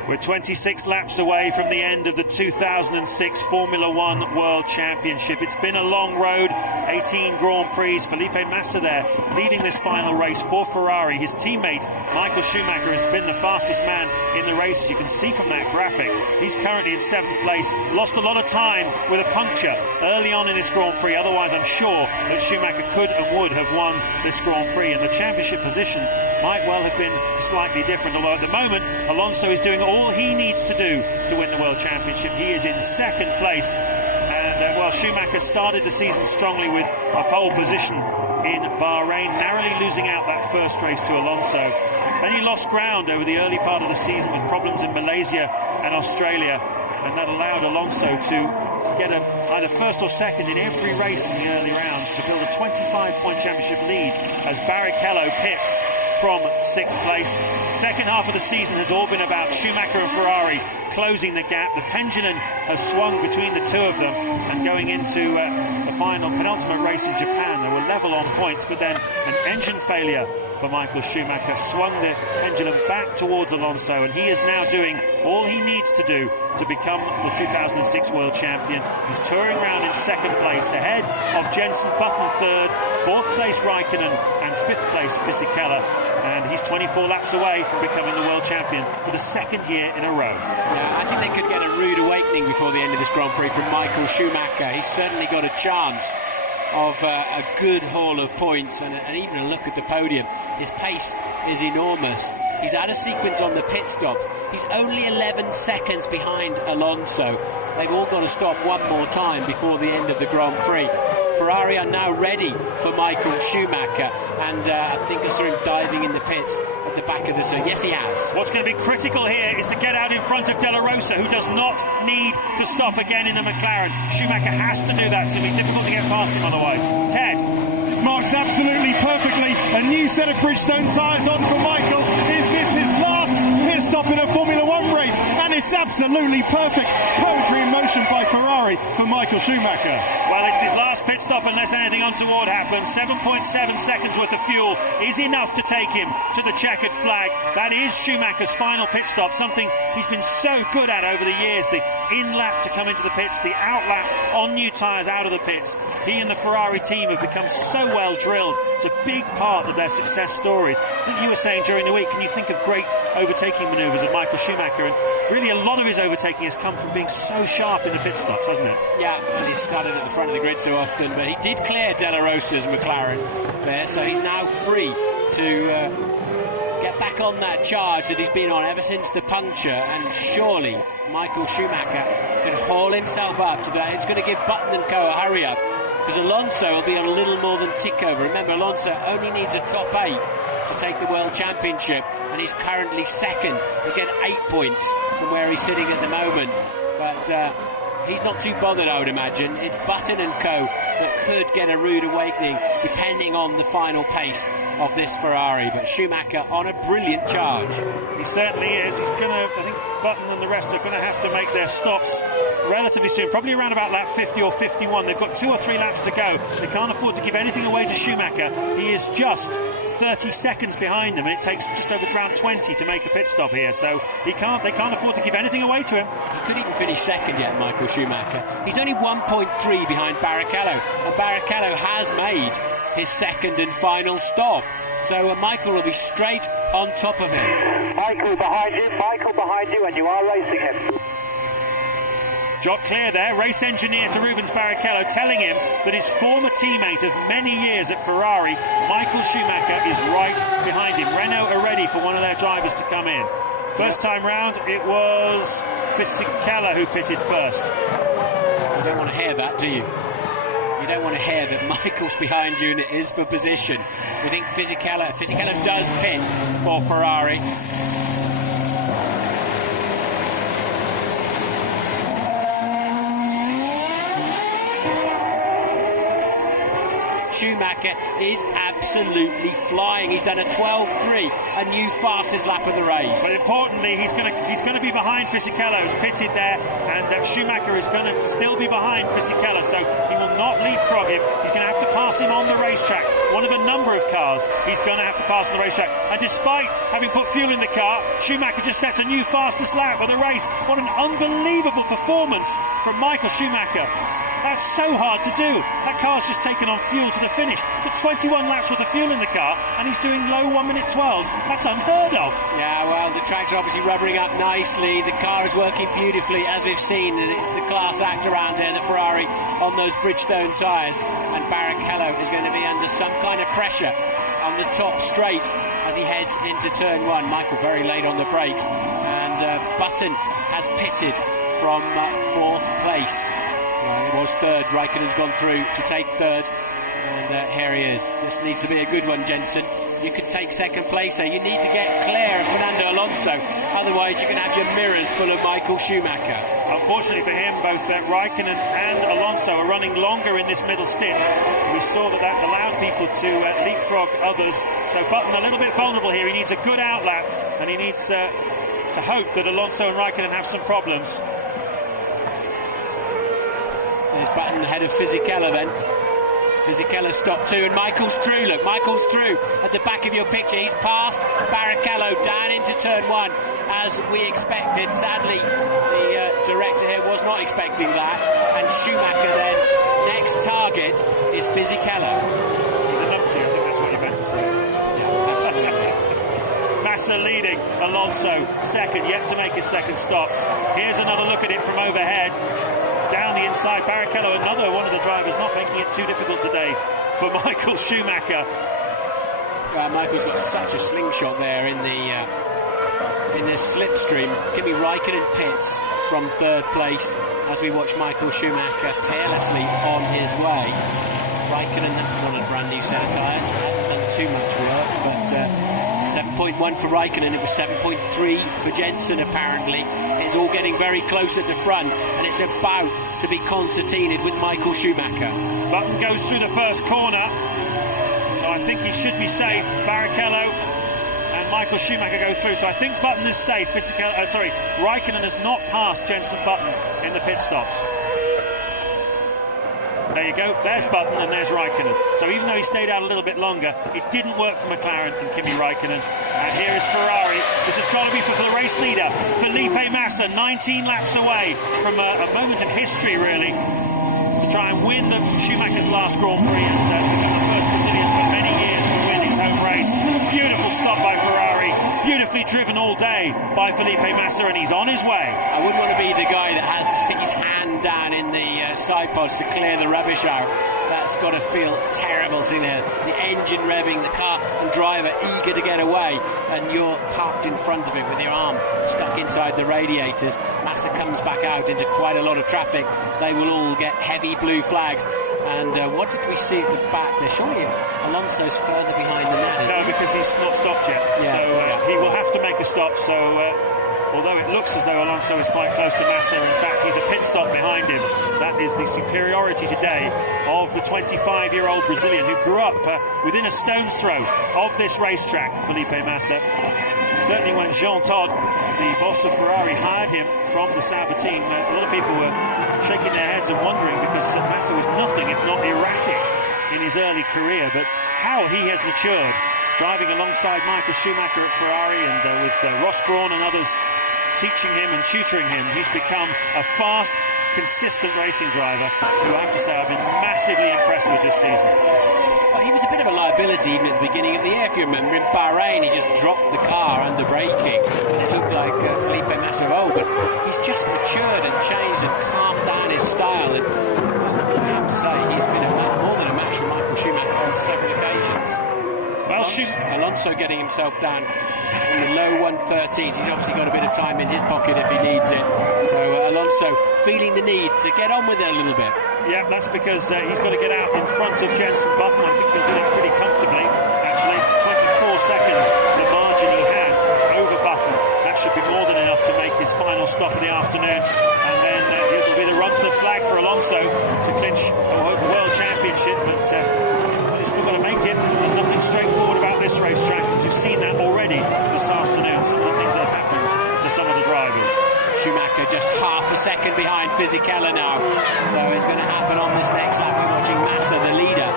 We're 26 laps away from the end of the 2006 Formula One World Championship. It's been a long road, 18 Grand Prix. Felipe Massa there leading this final race for Ferrari. His teammate Michael Schumacher has been the fastest man in the race, as you can see from that graphic. He's currently in 7th place, lost a lot of time with a puncture early on in this Grand Prix. Otherwise, I'm sure that Schumacher could and would have won this Grand Prix, and the championship position might well have been slightly different, although at the moment Alonso is doing all he needs to do to win the World Championship. He is in 2nd place, and well, Schumacher started the season strongly with a pole position in Bahrain, narrowly losing out that first race to Alonso. Then he lost ground over the early part of the season with problems in Malaysia and Australia, and that allowed Alonso to get either 1st or 2nd in every race in the early rounds to build a 25-point championship lead as Barrichello pits from 6th place. Second half of the season has all been about Schumacher and Ferrari closing the gap. The pendulum has swung between the two of them, and going into the final penultimate race in Japan, they were level on points, but then an engine failure for Michael Schumacher swung the pendulum back towards Alonso, and he is now doing all he needs to do to become the 2006 World Champion. He's touring around in 2nd place, ahead of Jenson Button 3rd, 4th place Raikkonen, and 5th place Fisichella, and he's 24 laps away from becoming the World Champion for the 2nd year in a row. Yeah, I think they could get a rude awakening before the end of this Grand Prix from Michael Schumacher. He's certainly got a chance of a good haul of points, and even a look at the podium. His pace is enormous. He's out of sequence on the pit stops. He's only 11 seconds behind Alonso. They've all got to stop one more time before the end of the Grand Prix. Ferrari are now ready for Michael Schumacher, and I think I saw him diving in the pits at the back of the circuit. Yes, he has. What's going to be critical here is to get out in front of De La Rosa, who does not need to stop again in the McLaren. Schumacher has to do that. It's going to be difficult to get past him otherwise. Ted. This marks absolutely perfectly. A new set of Bridgestone tyres on for Michael. Is this his last pit stop in a Formula One race? And it's absolutely perfect. Poetry in motion by Ferrari for Michael Schumacher. Well, it's his last pit stop unless anything untoward happens. 7.7 seconds worth of fuel is enough to take him to the checkered flag. That is Schumacher's final pit stop, something he's been so good at over the years. The in-lap to come into the pits, the out-lap on new tyres out of the pits. He and the Ferrari team have become so well drilled. It's a big part of their success stories. I think you were saying during the week, can you think of great overtaking manoeuvres of Michael Schumacher? And really a lot of his overtaking has come from being so sharp in the pit stops, hasn't it? Yeah, and he started at the front of the grid so often, but he did clear De La Rosa's McLaren there, so he's now free to get back on that charge that he's been on ever since the puncture, and surely Michael Schumacher can haul himself up to that. It's going to give Button and co a hurry up, because Alonso will be on a little more than tick over. Remember, Alonso only needs a top 8 to take the World Championship, and he's currently 2nd. He'll get 8 points from where he's sitting at the moment, but he's not too bothered, I would imagine. It's Button and co that could get a rude awakening depending on the final pace of this Ferrari, but Schumacher on a brilliant charge. He certainly is. He's going to, I think Button and the rest are going to have to make their stops relatively soon, probably around about lap 50 or 51. They've got 2 or 3 laps to go. They can't afford to give anything away to Schumacher. He is just 30 seconds behind them, and it takes just over around 20 to make a pit stop here, so they can't afford to give anything away to him. He couldn't even finish 2nd yet, Michael Schumacher. He's only 1.3 behind Barrichello, and Barrichello has made his 2nd and final stop, so Michael will be straight on top of him. Michael behind you, and you are racing him. Jock Clear there, race engineer to Rubens Barrichello, telling him that his former teammate of many years at Ferrari, Michael Schumacher, is right behind him. Renault are ready for one of their drivers to come in. First time round, it was Fisichella who pitted first. You don't want to hear that, do you? You don't want to hear that Michael's behind you and it is for position. We think Fisichella does pit for Ferrari. Schumacher is absolutely flying. He's done a 12.3, a new fastest lap of the race. But importantly, he's going to be behind Fisichella, who's pitted there, and Schumacher is going to still be behind Fisichella, so he will not leapfrog him. He's going to have to pass him on the racetrack. One of a number of cars he's going to have to pass on the racetrack. And despite having put fuel in the car, Schumacher just sets a new fastest lap of the race. What an unbelievable performance from Michael Schumacher. That's so hard to do. That car's just taken on fuel to the finish. But 21 laps worth of fuel in the car, and he's doing low 1-minute 12s. That's unheard of. Yeah, well, the track's obviously rubbering up nicely. The car is working beautifully, as we've seen. And it's the class act around here, the Ferrari, on those Bridgestone tyres. And Barrichello is going to be under some kind of pressure on the top straight as he heads into turn 1. Michael very late on the brakes. And Button has pitted from 4th place. It was 3rd. Raikkonen's gone through to take 3rd, and here he is. This needs to be a good one, Jensen. You could take 2nd place here. You need to get clear of Fernando Alonso, otherwise you can have your mirrors full of Michael Schumacher. Unfortunately for him, both Raikkonen and Alonso are running longer in this middle stint. We saw that allowed people to leapfrog others, so Button a little bit vulnerable here. He needs a good outlap, and he needs to hope that Alonso and Raikkonen have some problems. There's Button ahead of Fisichella then. Fisichella stopped 2, and Michael's through. Look, Michael's through at the back of your picture. He's passed Barrichello down into turn 1 as we expected. Sadly, the director here was not expecting that. And Schumacher then, next target is Fisichella. He's a numpty, I think that's what you meant to say. Yeah, absolutely. Massa leading, Alonso 2nd, yet to make his 2nd stops. Here's another look at it from overhead. Down the inside, Barrichello, another one of the drivers, not making it too difficult today for Michael Schumacher. Michael's got such a slingshot there in the slipstream. Kimi Raikkonen pits from 3rd place as we watch Michael Schumacher carelessly on his way. Raikkonen, that's not a brand new set of tyres, hasn't done too much work, but 7.1 for Raikkonen, it was 7.3 for Jensen apparently. It's all getting very close at the front, and it's about to be concertinaed with Michael Schumacher. Button goes through the first corner, so I think he should be safe. Barrichello and Michael Schumacher go through, so I think Button is safe. Raikkonen has not passed Jensen Button in the pit stops. There you go, there's Button and there's Raikkonen. So even though he stayed out a little bit longer, it didn't work for McLaren and Kimi Raikkonen. And here is Ferrari. This has got to be for the race leader, Felipe Massa, 19 laps away from a moment of history, really, to try and win Schumacher's last Grand Prix and become the first Brazilian for many years to win his home race. Beautiful stop by Ferrari, beautifully driven all day by Felipe Massa, and he's on his way. I wouldn't want to be the guy that has to stick his hand down in the side pods to clear the rubbish out. That's got to feel terrible, seeing the engine revving, the car and driver eager to get away, and you're parked in front of it with your arm stuck inside the radiators. Massa comes back out into quite a lot of traffic. They will all get heavy blue flags. And what did we see at the back there? Surely Alonso's further behind than that, isn't he? No, because he's not stopped yet. Yeah, so he will have to make a stop. So although it looks as though Alonso is quite close to Massa, in fact he's a pit stop behind him. That is the superiority today of the 25-year-old Brazilian who grew up within a stone's throw of this racetrack, Felipe Massa. Certainly when Jean Todt, the boss of Ferrari, hired him from the Sauber team, a lot of people were shaking their heads and wondering, because Massa was nothing if not erratic in his early career, but how he has matured, driving alongside Michael Schumacher at Ferrari, and with Ross Brawn and others teaching him and tutoring him, he's become a fast, consistent racing driver who, I have to say, I've been massively impressed with this season. Well, he was a bit of a liability even at the beginning of the year. If you remember, in Bahrain he just dropped the car under braking and it looked like Felipe Massa of old, but he's just matured and changed and calmed down his style, and I have to say he's been more than a match for Michael Schumacher on several occasions. Well, Alonso getting himself down in the low 113s. He's obviously got a bit of time in his pocket if he needs it. So Alonso feeling the need to get on with it a little bit. Yeah, that's because he's got to get out in front of Jenson Button. I think he'll do that pretty comfortably, actually. 24 seconds, the margin he has over Button. That should be more than enough to make his final stop of the afternoon. And then it'll be the run to the flag for Alonso to clinch a World Championship. But he's still got to make it. There's nothing straightforward about this racetrack. We've seen that already this afternoon. Some of the things that have happened to some of the drivers. Schumacher just half a second behind Fisichella now. So it's going to happen on this next lap. We're watching Massa, the leader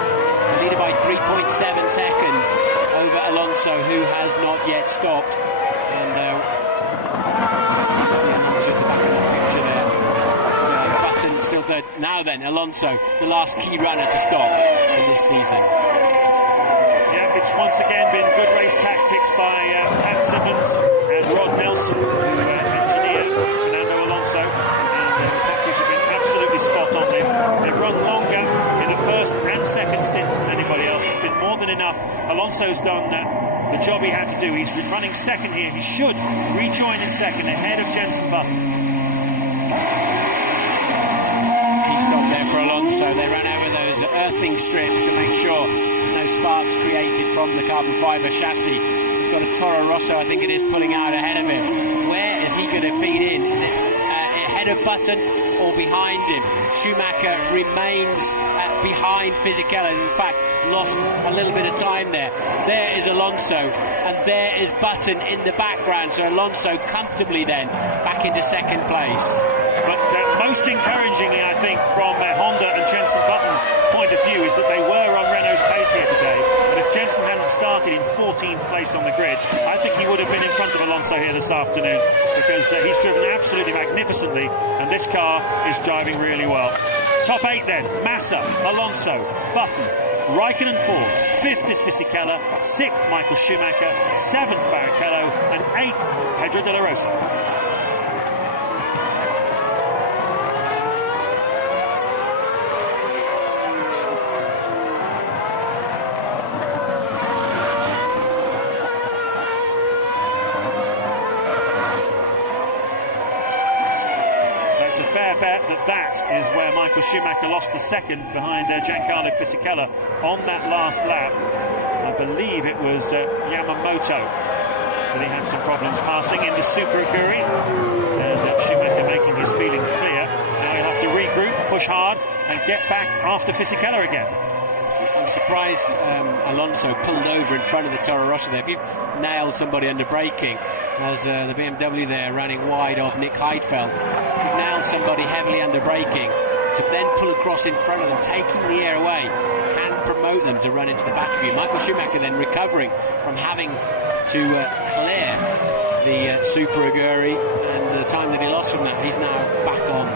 by 3.7 seconds over Alonso, who has not yet stopped. And you can see Alonso at the back of the picture there. Button still third. Now then, Alonso, the last key runner to stop in this season. Yeah, it's once again been good race tactics by Pat Simmons and Rod Nelson, who engineer Fernando Alonso, and the tactics have been absolutely spot on. They've run longer in the first and second stints than anybody else. It's been more than enough. Alonso's done the job he had to do. He's running second here. He should rejoin in second ahead of Jenson Button. Key stop there for Alonso. They ran over those earthing strips to make sure there's no sparks created from the carbon fibre chassis. He's got a Toro Rosso, I think it is, pulling out ahead of him. Where is he going to feed in? Is it ahead of Button or behind him? Schumacher remains behind Fisichella. In fact, lost a little bit of time there. There is Alonso, and there is Button in the background. So Alonso comfortably then back into second place. But most encouragingly, I think, from Honda and Jenson Button's point of view, is that they were on Renault's pace here today. But if Jenson hadn't started in 14th place on the grid, I think he would have been in front of Alonso here this afternoon, because he's driven absolutely magnificently, and this car is driving really well. Top 8 then: Massa, Alonso, Button, Raikkonen 4th, 5th is Fisichella, 6th Michael Schumacher, 7th Barrichello, and 8th Pedro de la Rosa. That is where Michael Schumacher lost the second behind Giancarlo Fisichella on that last lap. I believe it was Yamamoto that he had some problems passing in the Super Aguri, and Schumacher making his feelings clear. Now he'll have to regroup, push hard, and get back after Fisichella again. I'm surprised Alonso pulled over in front of the Toro Rosso there. If you've nailed somebody under braking, as the BMW there running wide of Nick Heidfeld, you've nailed somebody heavily under braking, to then pull across in front of them, taking the air away, can promote them to run into the back of you. Michael Schumacher then recovering from having to clear the Super Aguri, and the time that he lost from that, he's now back on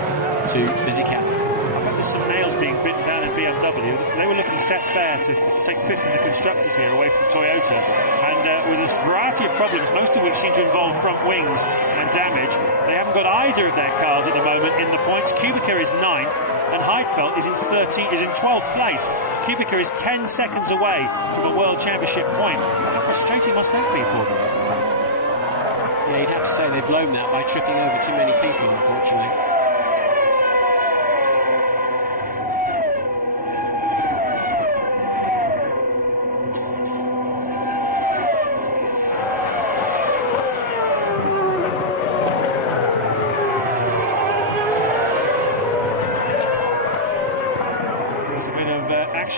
to Fisichella. I bet there's some nails being bitten down in BMW. They were looking set fair to take 5th in the constructors here, away from Toyota. And with a variety of problems, most of which seem to involve front wings and damage, they haven't got either of their cars at the moment in the points. Kubica is 9th, and Heidfeld is in 12th place. Kubica is 10 seconds away from a World Championship point. How frustrating must that be for them? Yeah, you'd have to say they've blown that by tripping over too many people, unfortunately.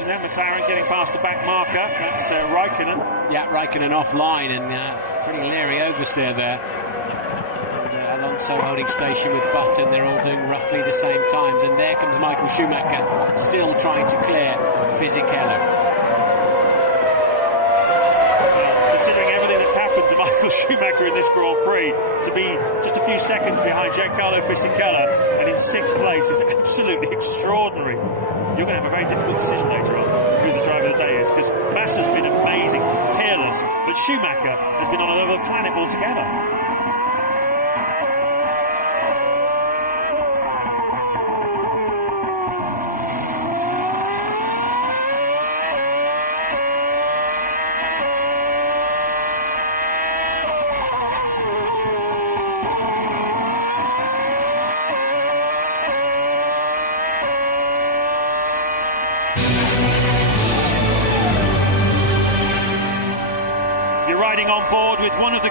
Then McLaren getting past the back marker. That's Raikkonen. Yeah, Raikkonen offline, and pretty leery oversteer there. And Alonso holding station with Button. They're all doing roughly the same times. And there comes Michael Schumacher, still trying to clear Fisichella. Considering everything that's happened to Michael Schumacher in this Grand Prix, to be just a few seconds behind Giancarlo Fisichella and in 6th place is absolutely extraordinary. You're going to have a very difficult decision later on who the driver of the day is, because Massa's been amazing, peerless, but Schumacher has been on another planet altogether.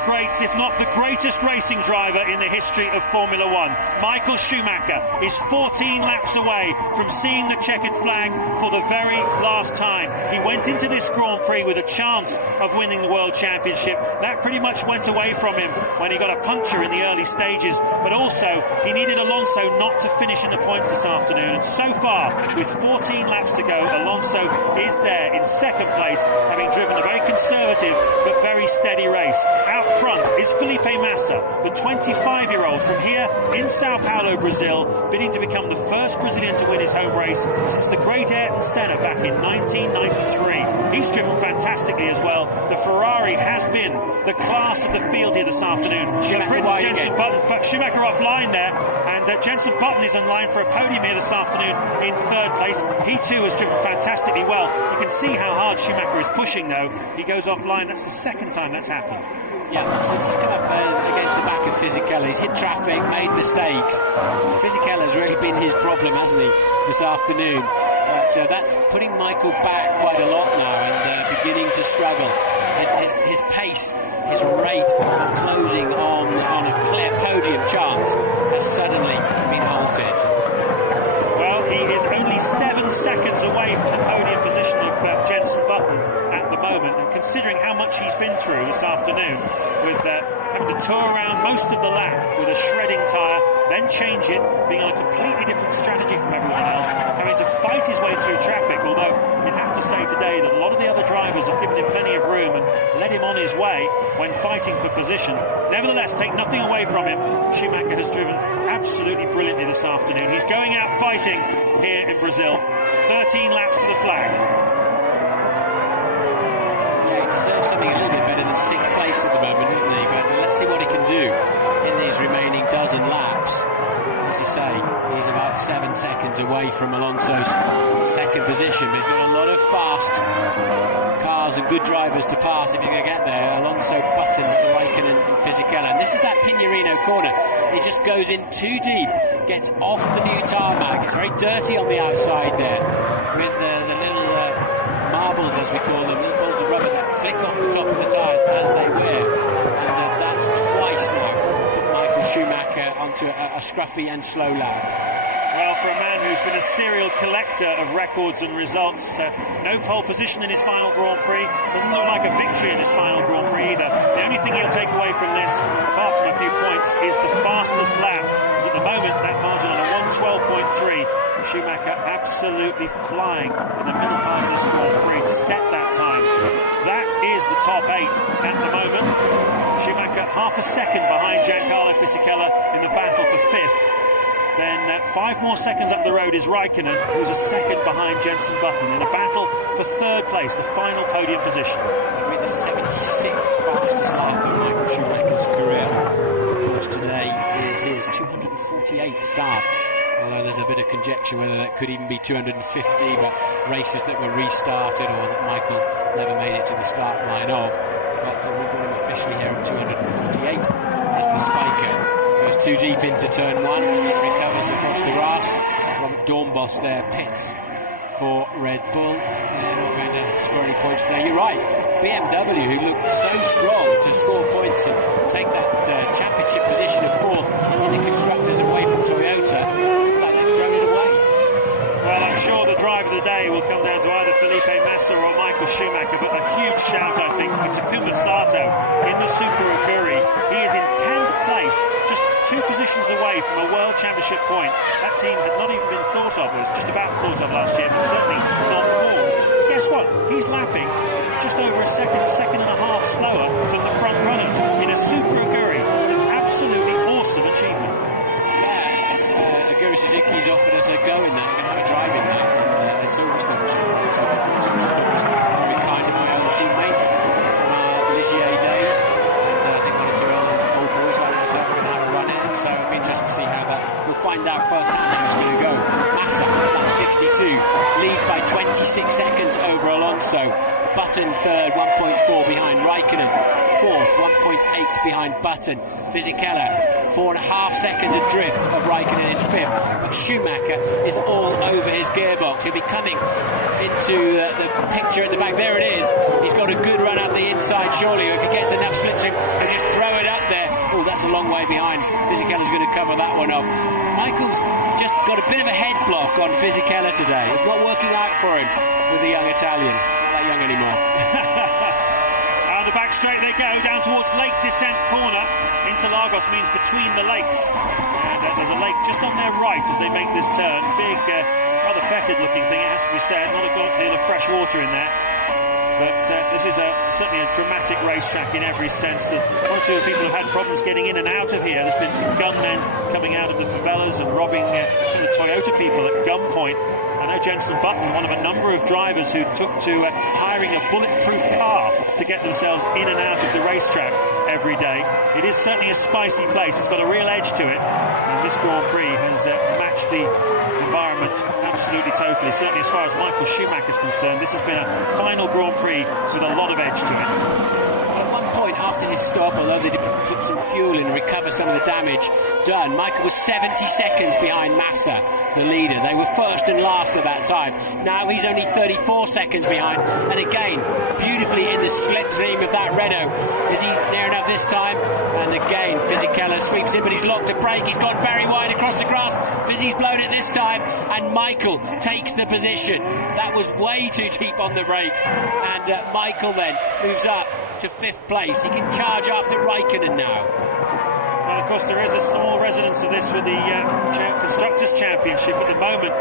the greats, if not the greatest racing driver in the history of Formula One. Michael Schumacher is 14 laps away from seeing the checkered flag for the very last time. He went into this Grand Prix with a chance of winning the World Championship. That pretty much went away from him when he got a puncture in the early stages, but also he needed Alonso not to finish in the points this afternoon, and so far, with 14 laps to go, Alonso is there in second place, having driven a very conservative but very steady race. Out front is Felipe Massa, the 25-year-old from here in Sao Paulo, Brazil, bidding to become the first Brazilian to win his home race since the great Ayrton Senna back in 1993. He's driven fantastically as well. The Ferrari has been the class of the field here this afternoon. Schumacher offline there, and Jenson Button is in line for a podium here this afternoon in third place. He too has driven fantastically well. You can see how hard Schumacher is pushing though. He goes offline. That's the second time that's happened. Yeah, since he's come up against the back of Fisichella, he's hit traffic, made mistakes. Fisichella's really been his problem, hasn't he, this afternoon? But that's putting Michael back quite a lot now and beginning to struggle. His pace, his rate of closing on a clear podium chance has suddenly been halted. Well, he is only 7 seconds away from the podium position of Jenson Button at the moment, and considering how much he's been through this afternoon with having to tour around most of the lap with a shredding tyre, then change it, being on a completely different strategy from everyone else, having to fight his way through traffic, although you'd have to say today that a lot of the other drivers have given him plenty of room and led him on his way when fighting for position. Nevertheless, take nothing away from him, Schumacher has driven absolutely brilliantly this afternoon. He's going out fighting here in Brazil. 13 laps to the flag. Yeah, he deserves something a little bit better than 6th place at the moment, isn't he? But let's see what he can do in these remaining dozen laps. As you say, he's about 7 seconds away from Alonso's second position. He's got a lot of fast cars and good drivers to pass if he's going to get there. Alonso, Button, Raikkonen and Fisichella. And this is that Pinerino corner. It just goes in too deep, gets off the new tarmac. It's very dirty on the outside there with the little marbles, as we call them, little balls of rubber that flick off the top of the tyres as they wear. And that's twice now put Michael Schumacher onto a scruffy and slow lap. Well, for a man who's been a serial collector of records and results, no pole position in his final Grand Prix, doesn't look like a victory in his final Grand Prix either. The only thing he'll take away from this, apart from a few points, is the fastest lap, because at the moment that margin on a 1:12.3, Schumacher absolutely flying in the middle part of this Grand Prix to set that time. That is the top 8 at the moment. Schumacher half a second behind Giancarlo Fisichella in the battle for 5th. Then 5 more seconds up the road is Raikkonen, who's a second behind Jenson Button in a battle for 3rd place, the final podium position. I mean, the 76th fastest lap of Michael Schumacher's career. Of course, today is his 248th start. Although there's a bit of conjecture whether that could even be 250, but races that were restarted or that Michael never made it to the start line of. But we've got him officially here at 248 is the spiker. Goes too deep into turn 1, recovers across the grass. Robert Dornbos there pits for Red Bull. They're not going to score any points today. You're right, BMW, who looked so strong to score points and take that championship position of 4th in the constructors away from Toyota, like they've thrown it away. Well, I'm sure the drive of the day will come down to either Felipe Massa or Michael Schumacher, but a huge shout, I think, for Takuma Sato in the Super Aguri. He is in 10th place, just 2 positions away from a World Championship point. That team had not even been thought of. It was just about thought of last year, but certainly not 4th. Guess what? He's lapping just over a second and a half slower than the front runners in a Super Aguri. An absolutely awesome achievement. Yeah, Aguri Suzuki's offered us a go in that. I'm going to have a drive in that at Silverstone. So looking forward to it. I thought it was very kind of my old teammate from Ligier days. And I think one or 2 old boys like myself are going to have a run in it. So it'll be interesting to see how that. We'll find out firsthand how it's going to go. Massa, lap 62, leads by 26 seconds over Alonso. Button 3rd, 1.4 behind Raikkonen. 4th, 1.8 behind Button. Fisichella, 4.5 seconds adrift of Raikkonen in 5th. But Schumacher is all over his gearbox. He'll be coming into the picture at the back. There it is. He's got a good run up up the inside, surely. If he gets enough slipstream, he'll just throw it up there. Oh, that's a long way behind. Fisichella's going to cover that one up. Michael's just got a bit of a head block on Fisichella today. It's not working out for him with the young Italian. Not that young anymore. Out the back straight they go, down towards Lake Descent Corner. Interlagos means between the lakes. And there's a lake just on their right as they make this turn. Big, rather fetid looking thing, it has to be said. Not a good deal of fresh water in there. But this is certainly a dramatic racetrack in every sense. One or two people have had problems getting in and out of here. There's been some gunmen coming out of the favelas and robbing some of the Toyota people at gunpoint. I know Jenson Button, one of a number of drivers who took to hiring a bulletproof car to get themselves in and out of the racetrack every day. It is certainly a spicy place. It's got a real edge to it. And this Grand Prix has matched the environment absolutely totally. Certainly as far as Michael Schumacher is concerned, this has been a final Grand Prix with a lot of edge to it. At one point after his stop, although they put some fuel in and recover some of the damage done, Michael was 70 seconds behind Massa, the leader. They were first and last at that time. Now he's only 34 seconds behind, and again, beautifully in the slipstream of that Renault. Is he near enough this time? And again, Fisichella sweeps in, but he's locked a brake. He's gone very wide across the grass. Fizzy's blown it this time, and Michael takes the position. That was way too deep on the brakes, and Michael then moves up to 5th place. He can charge after Raikkonen now. Well, of course, there is a small resonance of this with the Constructors' Championship at the moment.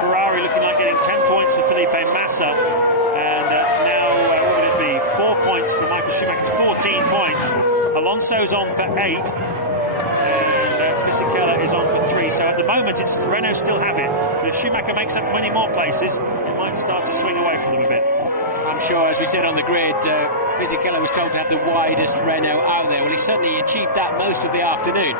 Ferrari looking like getting 10 points for Felipe Massa, and now, what would it be? 4 points for Michael Schumacher, 14 points. Alonso's on for 8, and Fisichella is on for 3. So at the moment, Renault still have it. But if Schumacher makes up many more places, it might start to swing away from them a bit. I'm sure, as we said on the grid, Fisichella was told to have the widest Renault out there. Well, he certainly achieved that most of the afternoon.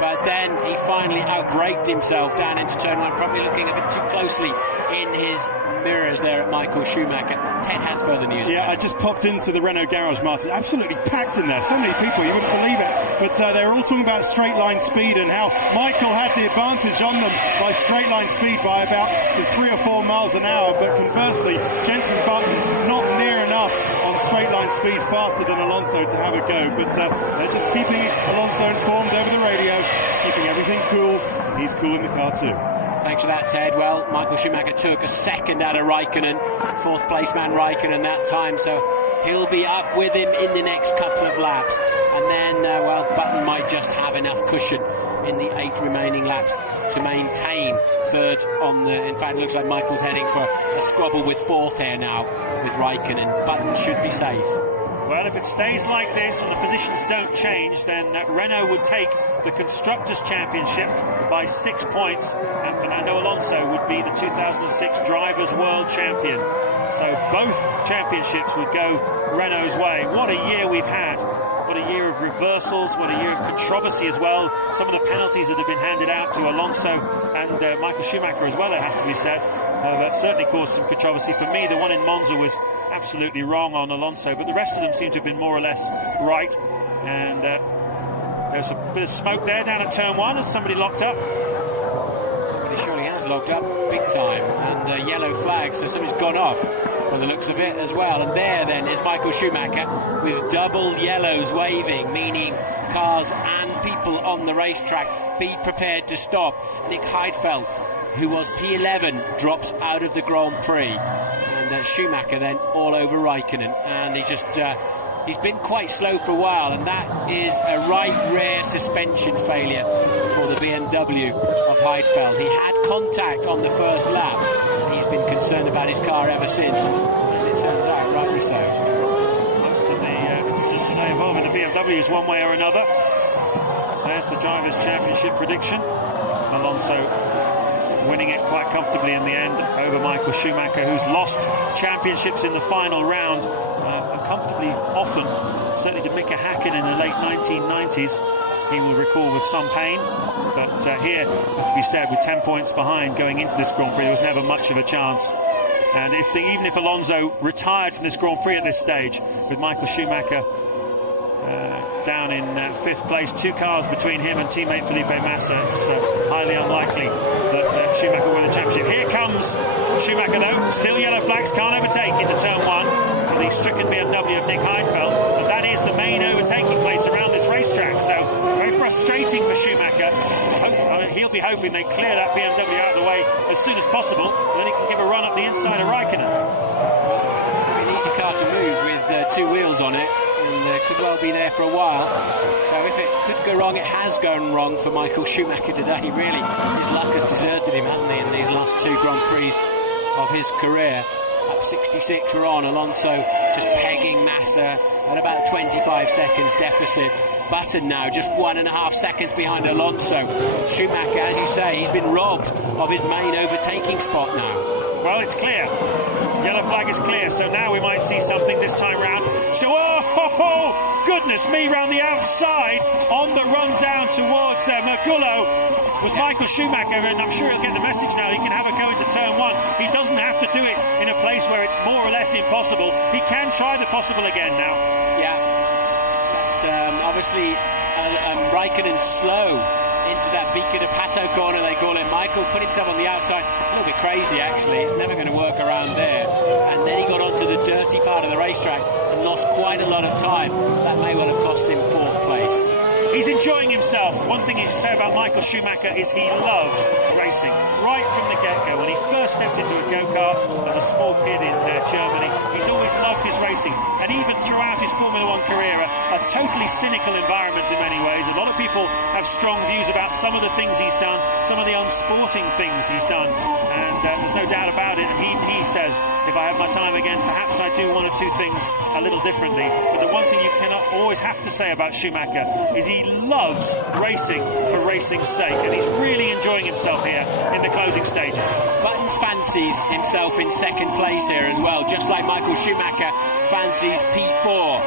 But then he finally outbraked himself down into turn 1, probably looking a bit too closely in his mirrors there at Michael Schumacher. Ted has further news. Yeah, I just popped into the Renault garage, Martin. Absolutely packed in there. So many people, you wouldn't believe it. But they were all talking about straight line speed and how Michael had the advantage on them by straight line speed by about 3 or 4 miles an hour. But conversely, Jenson Button not near enough on straight line speed, faster than Alonso to have a go. But they're just keeping Alonso informed over the radio, keeping everything cool. And he's cool in the car too. Thanks for that, Ted. Well, Michael Schumacher took a second out of Raikkonen, 4th place man Raikkonen that time, so he'll be up with him in the next couple of laps. And then, well, Button might just have enough cushion in the 8 remaining laps to maintain 3rd on the... In fact, it looks like Michael's heading for a squabble with 4th here now with Raikkonen. Button should be safe. Well, if it stays like this and the positions don't change, then Renault would take the Constructors' Championship by 6 points, and Fernando Alonso would be the 2006 Drivers' World Champion. So both championships would go Renault's way. What a year we've had. What a year of reversals, what a year of controversy as well. Some of the penalties that have been handed out to Alonso and Michael Schumacher as well, it has to be said, have certainly caused some controversy. For me, the one in Monza was absolutely wrong on Alonso, but the rest of them seem to have been more or less right. And there's a bit of smoke there down at turn 1 as somebody locked up. Somebody surely has locked up big time, and yellow flag, so somebody's gone off by the looks of it as well. And there then is Michael Schumacher with double yellows waving, meaning cars and people on the racetrack be prepared to stop. Nick Heidfeld, who was P11, drops out of the Grand Prix, and Schumacher then all over Raikkonen, and he's been quite slow for a while, and that is a right rear suspension failure for the BMW of Heidfeld. He had contact on the first lap, and he's been concerned about his car ever since, as it turns out, rightly so. Most of the incidents today involving the BMWs one way or another. There's the Drivers' Championship prediction. Alonso winning it quite comfortably in the end over Michael Schumacher, who's lost championships in the final round uncomfortably often. Certainly to Mika Häkkinen in the late 1990s, he will recall with some pain. But here, has to be said, with 10 points behind going into this Grand Prix, there was never much of a chance. And even if Alonso retired from this Grand Prix at this stage, with Michael Schumacher down in 5th place, 2 cars between him and teammate Felipe Massa, it's highly unlikely that Schumacher will win the championship. Here comes Schumacher though, still yellow flags, can't overtake into turn 1. for the stricken BMW of Nick Heidfeld, and that is the main overtaking place around this racetrack. So very frustrating for Schumacher. He'll be hoping they clear that BMW out of the way as soon as possible, and then he can give a run up the inside of Raikkonen. Well, it's an easy car to move with two wheels on it, and could well be there for a while. So if it could go wrong, it has gone wrong for Michael Schumacher today. Really, his luck has deserted him, hasn't he, in these last two Grand Prix of his career. Up 66 we're on. Alonso just pegging Massa at about 25 seconds deficit. Button now just 1.5 seconds behind Alonso. Schumacher, as you say, he's been robbed of his main overtaking spot now. Well, it's clear. Yellow flag is clear, so now we might see something this time round. So, oh, goodness me, round the outside on the run down towards Merculo was Michael Schumacher, and I'm sure he'll get the message now. He can have a go into turn one. He doesn't have to do it in a place where it's more or less impossible. He can try the possible again now. Yeah, that's obviously Raikkonen slow into that Vica de Pato corner, they call it. Michael put himself on the outside. A little bit crazy, actually. It's never going to work around there. And then he got onto the dirty part of the racetrack and lost quite a lot of time. That may well have cost him 4th place. He's enjoying himself. One thing you say about Michael Schumacher is he loves racing right from the get-go. When he first stepped into a go-kart as a small kid in Germany, he's always loved his racing. And even throughout his Formula One career, a totally cynical environment in many ways. A lot of people have strong views about some of the things he's done, some of the unsporting things he's done. And there's no doubt about it. And he says, if I have my time again, perhaps I do one or two things a little differently. But the one thing you cannot always have to say about Schumacher is he loves racing for racing's sake, and he's really enjoying himself here in the closing stages. Button fancies himself in 2nd place here as well, just like Michael Schumacher fancies P4,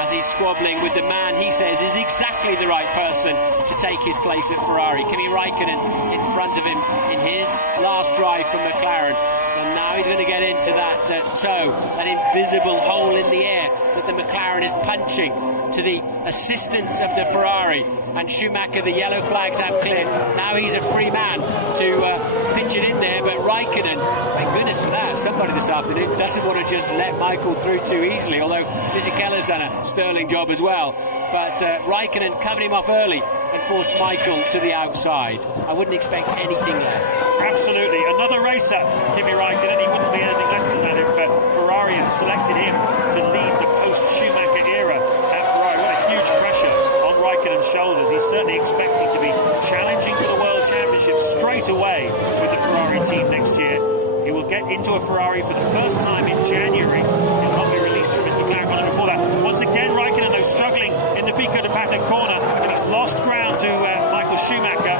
as he's squabbling with the man he says is exactly the right person to take his place at Ferrari. Kimi Raikkonen in front of him in his last drive for McLaren. And now he's going to get into that toe, that invisible hole in the air that the McLaren is punching to the assistance of the Ferrari. And Schumacher, the yellow flags have cleared. Now he's a free man to pinch it in there. But Raikkonen, thank goodness for that, somebody this afternoon doesn't want to just let Michael through too easily, although Fisichella's done a sterling job as well. But Raikkonen covered him off early and forced Michael to the outside. I wouldn't expect anything less. Absolutely. Another racer, Kimi Raikkonen. He wouldn't be anything less than that if Ferrari had selected him to lead the post-Schumacher era at Ferrari. What a huge pressure on Raikkonen's shoulders. He's certainly expecting to be challenging for the World Championship straight away with the Ferrari team next year. He will get into a Ferrari for the first time in January. He'll not be released from his McLaren Honda before that. Once again, Raikkonen, though, struggling in the Pico de Pato corner, and he's lost ground to Michael Schumacher.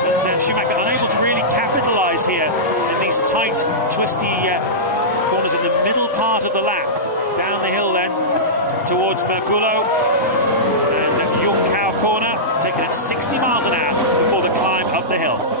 But Schumacher unable to really capitalise here in these tight, twisty corners in the middle part of the lap. Down the hill then, towards Merculo. And Yungkao corner, taking at 60 miles an hour before the climb up the hill.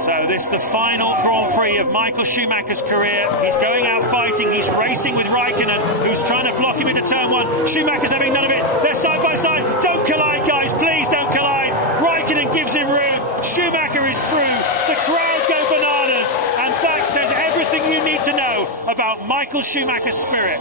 So this is the final Grand Prix of Michael Schumacher's career. He's going out fighting. He's racing with Raikkonen, who's trying to block him into turn one. Schumacher's having none of it. They're side by side. Don't collide, guys. Please don't collide. Raikkonen gives him room. Schumacher is through. The crowd go bananas. And that says everything you need to know about Michael Schumacher's spirit.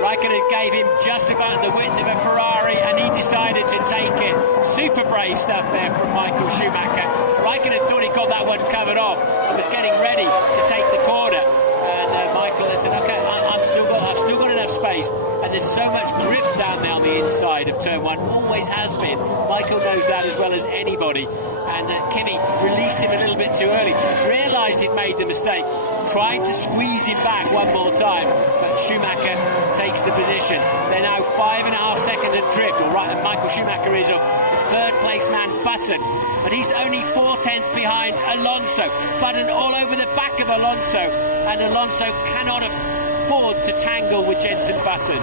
Raikkonen gave him just about the width of a Ferrari, and he decided to take it. Super brave stuff there from Michael Schumacher. Raikkonen thought he got that one covered off and was getting ready to take the corner. And Michael said, OK, I've still got enough space. And there's so much grip down there on the inside of turn one. Always has been. Michael knows that as well as anybody. And Kimi released him a little bit too early. Realised he'd made the mistake. Tried to squeeze him back one more time. But Schumacher takes the position. They're now 5.5 seconds adrift. All right, and Michael Schumacher is of third place man Button. But he's only 4/10 behind Alonso. Button all over the back of Alonso. And Alonso cannot afford to tangle with Jenson Button.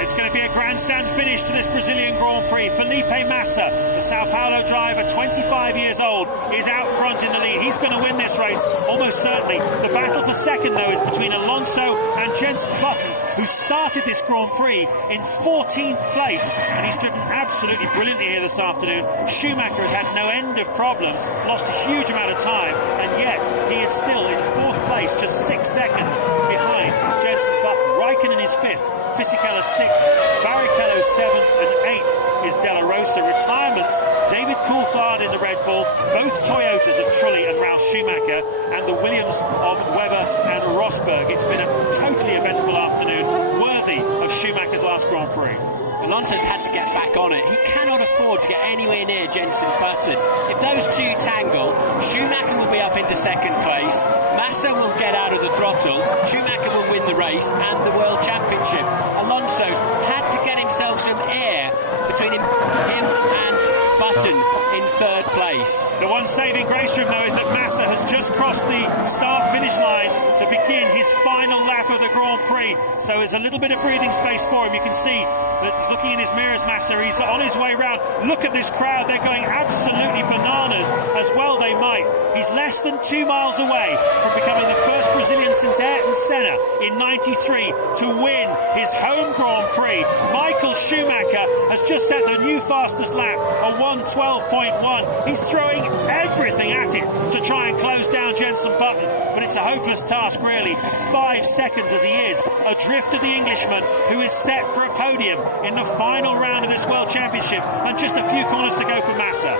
It's going to be a grandstand finish to this Brazilian Grand Prix. Felipe Massa, the Sao Paulo driver, 25 years old, is out front in the lead. He's going to win this race, almost certainly. The battle for second, though, is between Alonso and Jenson Button. who started this Grand Prix in 14th place, and he's driven absolutely brilliantly here this afternoon. Schumacher has had no end of problems, lost a huge amount of time, and yet he is still in 4th place, just 6 seconds behind Jenson Button. Raikkonen is 5th, Fisichella 6th, Barrichello 7th, and 8th is Della Rosa. Retirements: David Coulthard in the Red Bull, both Toyotas of Trulli and Ralf Schumacher, and the Williams of Webber and Rosberg. It's been a totally eventful afternoon, worthy of Schumacher's last Grand Prix. Alonso's had to get back on it. He cannot afford to get anywhere near Jenson Button. If those two tangle, Schumacher will be up into 2nd place, Massa will get out of the throttle, Schumacher will win the race and the World Championship. Alonso's had to get himself some air between him and Button in 3rd place. The one saving grace for him, though, is that Massa has just crossed the start-finish line to begin his final lap of the Grand Prix. So there's a little bit of breathing space for him. You can see that he's looking in his mirrors, Massa. He's on his way round. Look at this crowd. They're going absolutely bananas, as well they might. He's less than 2 miles away from becoming the first Brazilian since Ayrton Senna in '93 to win his home Grand Prix. Michael Schumacher has just set the new fastest lap on 1:12.1. He's throwing everything at it to try and close down Jenson Button, but it's a hopeless task, really. 5 seconds as he is adrift of the Englishman, who is set for a podium in the final round of this World Championship, and just a few corners to go for Massa.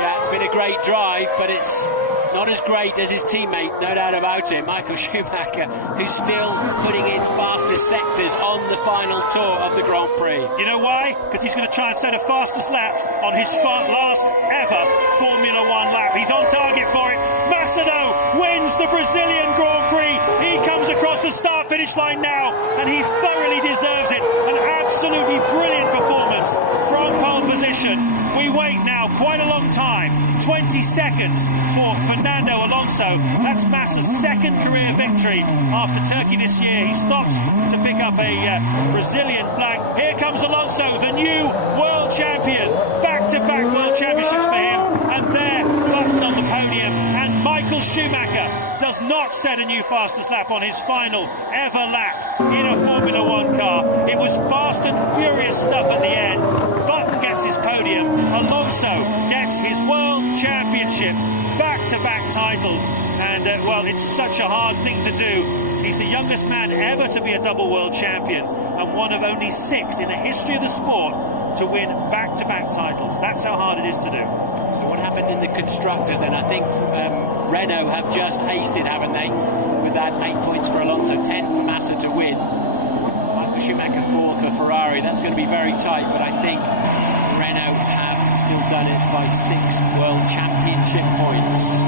Yeah, it's been a great drive, but it's not as great as his teammate, no doubt about it, Michael Schumacher, who's still putting in fastest sectors on the final tour of the Grand Prix. You know why? Because he's going to try and set a fastest lap on his last ever Formula One lap. He's on target for it. Massa, though, wins the Brazilian Grand Prix. He comes across the start-finish line now, and he thoroughly deserves it. An absolutely brilliant performance from pole position. We wait now quite a long time, 20 seconds for Fernando Alonso. That's Massa's 2nd career victory after Turkey this year. He stops to pick up a Brazilian flag. Here comes Alonso, the new world champion. Back-to-back world championships for him, and there, Button on the podium. And Michael Schumacher does not set a new fastest lap on his final ever lap in a Formula One car. It was fast and furious stuff at the end. Button gets his podium. Alonso gets his world championship. Back-to-back titles. And, well, it's such a hard thing to do. He's the youngest man ever to be a double world champion, and one of only 6 in the history of the sport to win back-to-back titles. That's how hard it is to do. So what happened in the constructors then? I think Renault have just aced it, haven't they? With that 8 points for Alonso, 10 for Massa to win. Michael Schumacher 4th for Ferrari. That's going to be very tight, but I think Renault have still done it by 6 World Championship points.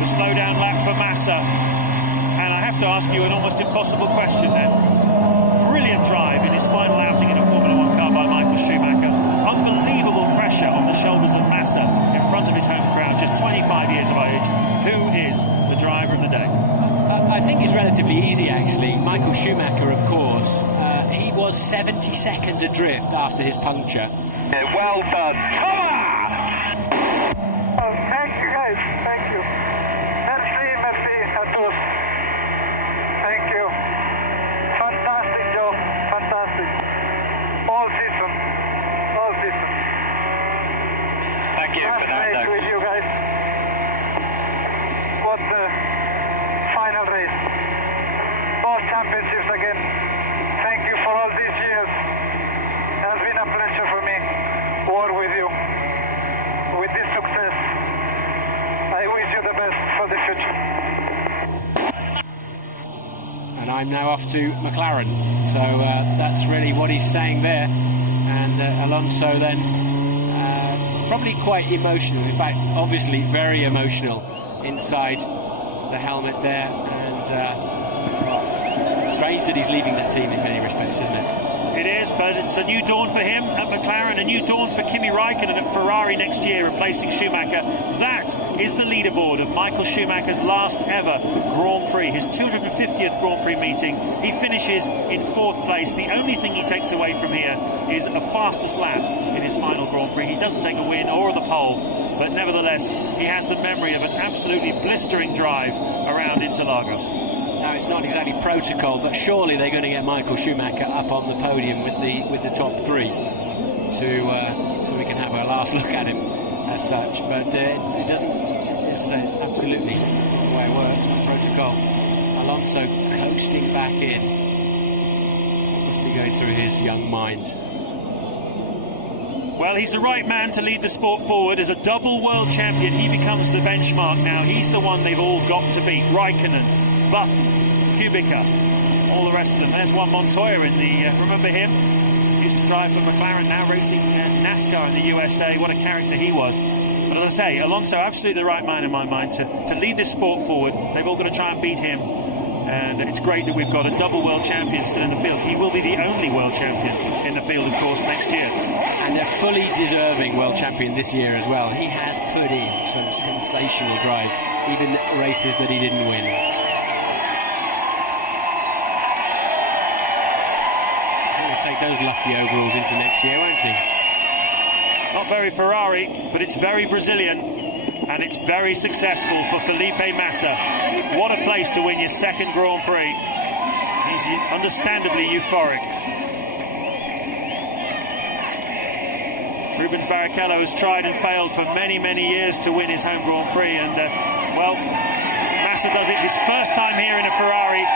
The slow-down lap for Massa. And I have to ask you an almost impossible question then. Brilliant drive in his final outing in a Formula One car by Michael Schumacher. Unbelievable pressure on the shoulders of Massa in front of his home crowd, just 25 years of age. Who is the driver of the day? I think it's relatively easy, actually. Michael Schumacher, of course. He was 70 seconds adrift after his puncture. Well done. Come on! Oh, thank you, guys. Thank you. Merci à tous. Thank you. Fantastic job. Fantastic. All season. Thank you, Fernando. With you guys. What the final race. All championships again. Thank you for all these years. It has been a pleasure for me to work with you. With this success, I wish you the best for the future. And I'm now off to McLaren. So that's really what he's saying there. And Alonso then probably quite emotional. In fact, obviously very emotional inside the helmet there. And strange that he's leaving that team in many respects, isn't it? It is, but it's a new dawn for him at McLaren, a new dawn for Kimi Raikkonen at Ferrari next year, replacing Schumacher. That is the leaderboard of Michael Schumacher's last ever Grand Prix, his 250th Grand Prix meeting. He finishes in 4th place. The only thing he takes away from here is a fastest lap in his final Grand Prix. He doesn't take a win or the pole, but nevertheless, he has the memory of an absolutely blistering drive around Interlagos. Now, it's not exactly protocol, but surely they're going to get Michael Schumacher up on the podium with the top three so we can have a last look at him as such. But it doesn't. It's absolutely the way it works. Protocol. Alonso coasting back in. What must be going through his young mind? Well, he's the right man to lead the sport forward. As a double world champion, he becomes the benchmark now. He's the one they've all got to beat. Raikkonen, Button, Kubica, all the rest of them. There's Juan Montoya in the... remember him? Used to drive for McLaren, now racing NASCAR in the USA. What a character he was. But as I say, Alonso, absolutely the right man in my mind to lead this sport forward. They've all got to try and beat him. And it's great that we've got a double world champion still in the field. He will be the only world champion in the field, of course, next year. And a fully deserving world champion this year as well. He has put in some sensational drives, even races that he didn't win. He'll take those lucky overalls into next year, won't he? Not very Ferrari, but it's very Brazilian. And it's very successful for Felipe Massa. What a place to win your second Grand Prix. He's understandably euphoric. Rubens Barrichello has tried and failed for many, many years to win his home Grand Prix. And, well, Massa does it his first time here in a Ferrari.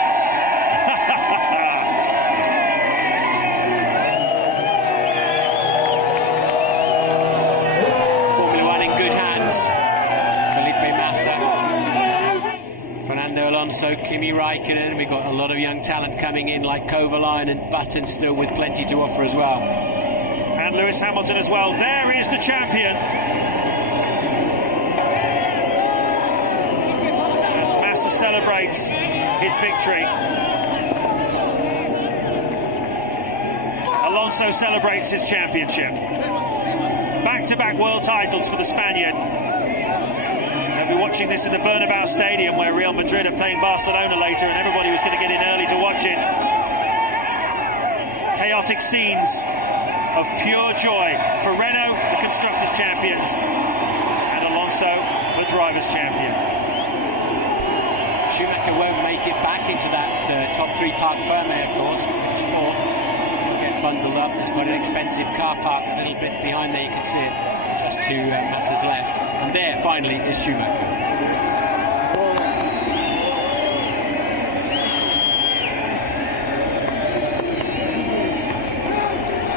So Kimi Raikkonen, we've got a lot of young talent coming in like Kovalainen and Button still with plenty to offer as well. And Lewis Hamilton as well. There is the champion. As Massa celebrates his victory. Alonso celebrates his championship. Back-to-back world titles for the Spaniard. We're watching this in the Bernabeu Stadium where Real Madrid are playing Barcelona later, and everybody was going to get in early to watch it. Chaotic scenes of pure joy for Renault, the Constructors' champions, and Alonso, the Drivers' champion. Schumacher won't make it back into that top three Parc Ferme, of course. Finished fourth. He'll get bundled up. There's quite an expensive car park a little bit behind there, you can see it, just to Massa's left. And there, finally, is Schumacher.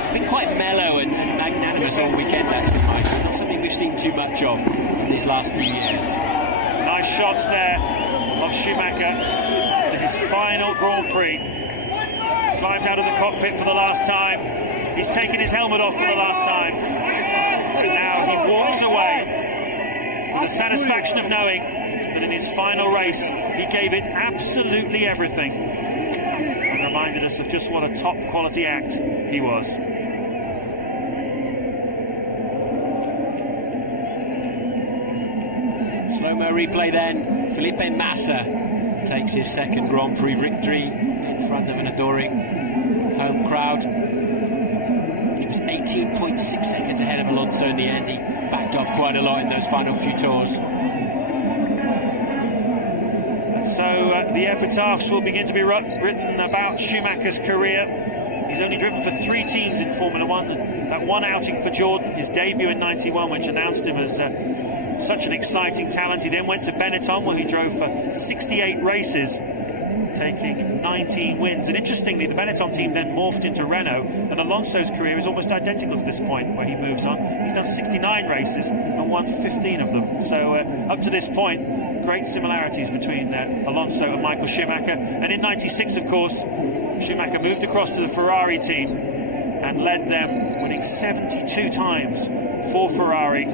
It's been quite mellow and magnanimous all weekend, actually, Mike. Not something we've seen too much of in these last few years. Nice shots there of Schumacher to his final Grand Prix. He's climbed out of the cockpit for the last time. He's taken his helmet off for the last time. And now he walks away. The satisfaction of knowing that in his final race he gave it absolutely everything and reminded us of just what a top quality act he was. Slow-mo replay then. Felipe Massa takes his second Grand Prix victory in front of an adoring home crowd. He was 18.6 seconds ahead of Alonso in the end. He backed off quite a lot in those final few tours. And so the epitaphs will begin to be written about Schumacher's career. He's only driven for 3 teams in Formula One. That one outing for Jordan, his debut in '91, which announced him as such an exciting talent. He then went to Benetton, where he drove for 68 races, taking 19 wins. And interestingly, the Benetton team then morphed into Renault, and Alonso's career is almost identical to this point where he moves on. He's done 69 races and won 15 of them. So up to this point, great similarities between Alonso and Michael Schumacher. And in '96, of course, Schumacher moved across to the Ferrari team and led them, winning 72 times for Ferrari,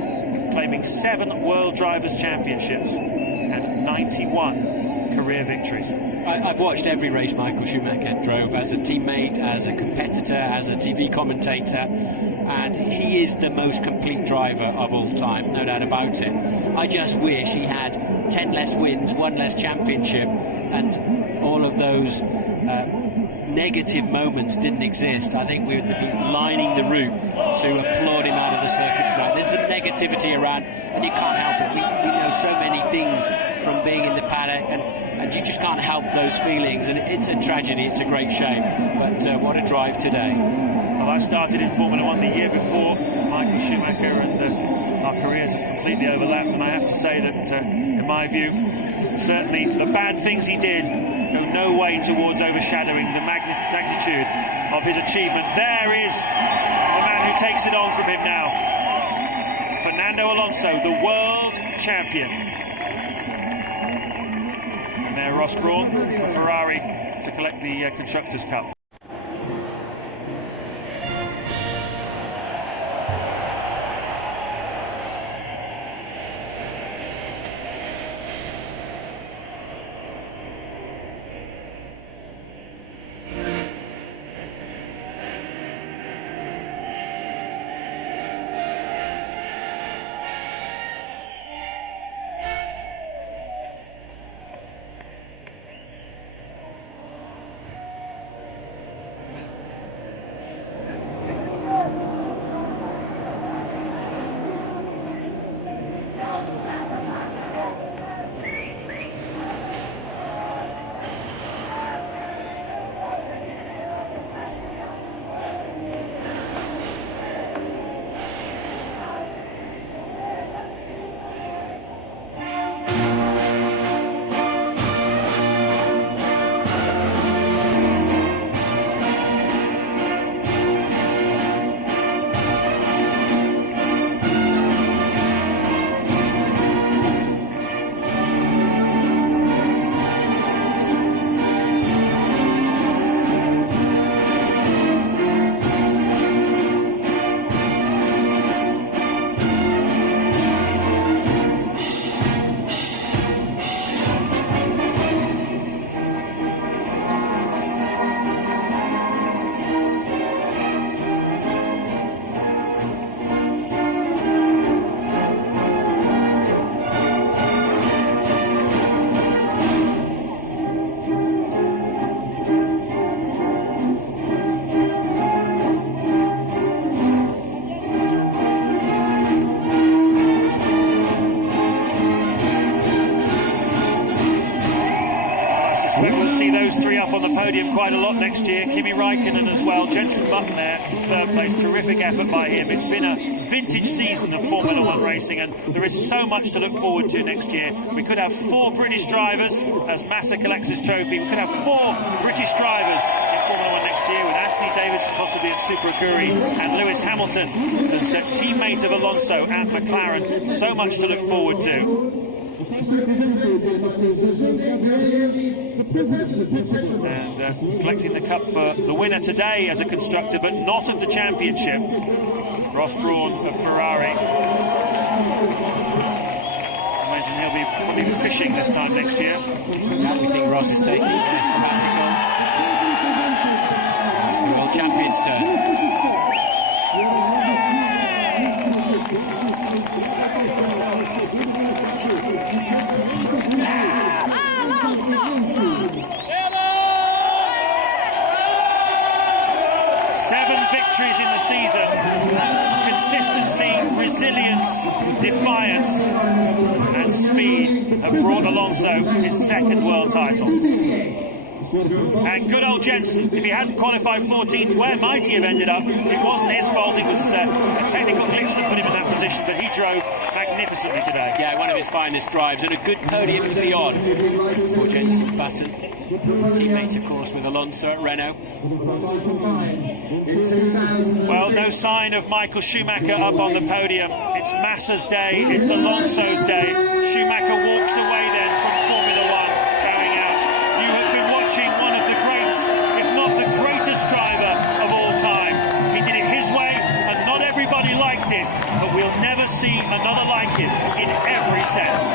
claiming 7 World Drivers' Championships and 91 career victories. I've watched every race Michael Schumacher drove as a teammate, as a competitor, as a TV commentator, and he is the most complete driver of all time, no doubt about it. I just wish he had 10 less wins, 1 less championship, and all of those negative moments didn't exist. I think we would be lining the route to applaud him out of the circuit tonight. There's some negativity around, and you can't help it. We know so many things from being in the paddock, and you just can't help those feelings, and it's a tragedy, it's a great shame. But what a drive today. Well, I started in Formula 1 the year before Michael Schumacher, and our careers have completely overlapped, and I have to say that, in my view, certainly the bad things he did go no way towards overshadowing the magnitude of his achievement. There is the man who takes it on from him now. Fernando Alonso, the world champion. And there Ross Brawn for Ferrari to collect the Constructors' Cup. We'll see those three up on the podium quite a lot next year. Kimi Raikkonen as well. Jenson Button there in third place. Terrific effort by him. It's been a vintage season of Formula 1 racing, and there is so much to look forward to next year. We could have 4 British drivers as Massa collects his trophy. We could have 4 British drivers in Formula 1 next year, with Anthony Davidson possibly at Super Aguri and Lewis Hamilton as teammate of Alonso at McLaren. So much to look forward to. And collecting the cup for the winner today as a constructor, but not of the championship, Ross Brawn of Ferrari. I imagine he'll be probably fishing this time next year. Yeah, we think Ross is taking a sabbatical. It's the world champion's turn. Victories in the season. Consistency, resilience, defiance and speed have brought Alonso his second world title. And good old Jenson, if he hadn't qualified 14th, where might he have ended up? It wasn't his fault, it was a technical glitch that put him in that position, but he drove magnificently today. Yeah, one of his finest drives, and a good podium to be on for Jenson Button. Teammates, of course, with Alonso at Renault. Well, no sign of Michael Schumacher up on the podium. It's Massa's day, it's Alonso's day. Schumacher walks away then from Formula 1, bowing out. You have been watching one of the greats, if not the greatest driver of all time. He did it his way, and not everybody liked it, but we'll never see another like it in every sense.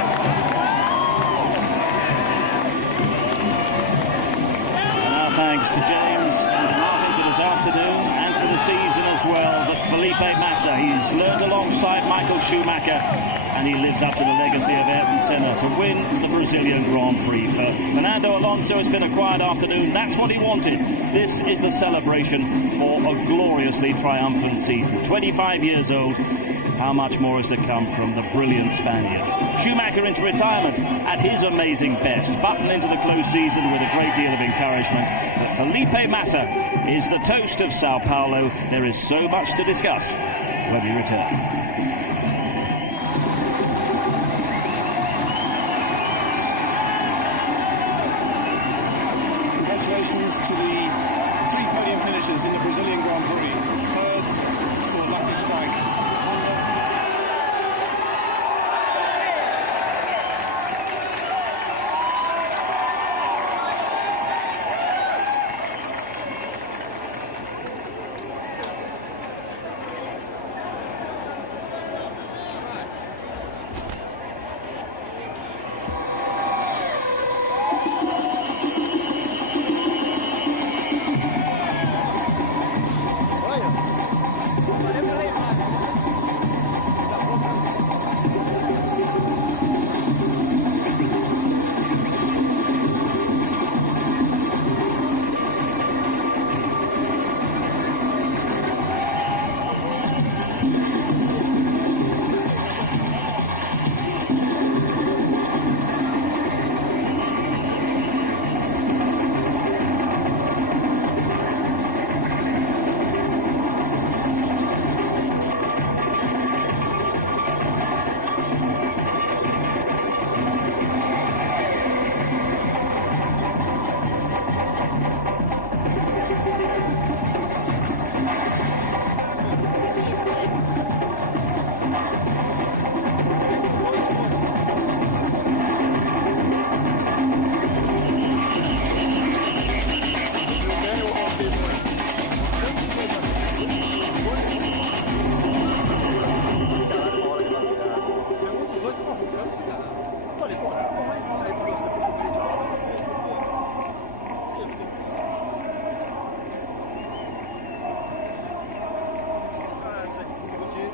Thanks to James and Martin for this afternoon and for the season as well. But Felipe Massa. He's learned alongside Michael Schumacher, and he lives up to the legacy of Ayrton Senna to win the Brazilian Grand Prix. For Fernando Alonso, it's been a quiet afternoon. That's what he wanted. This is the celebration for a gloriously triumphant season. 25 years old. How much more is to come from the brilliant Spaniard? Schumacher into retirement at his amazing best. Button into the close season with a great deal of encouragement. But Felipe Massa is the toast of Sao Paulo. There is so much to discuss when we return. Congratulations to the 3 podium finishes in the Brazilian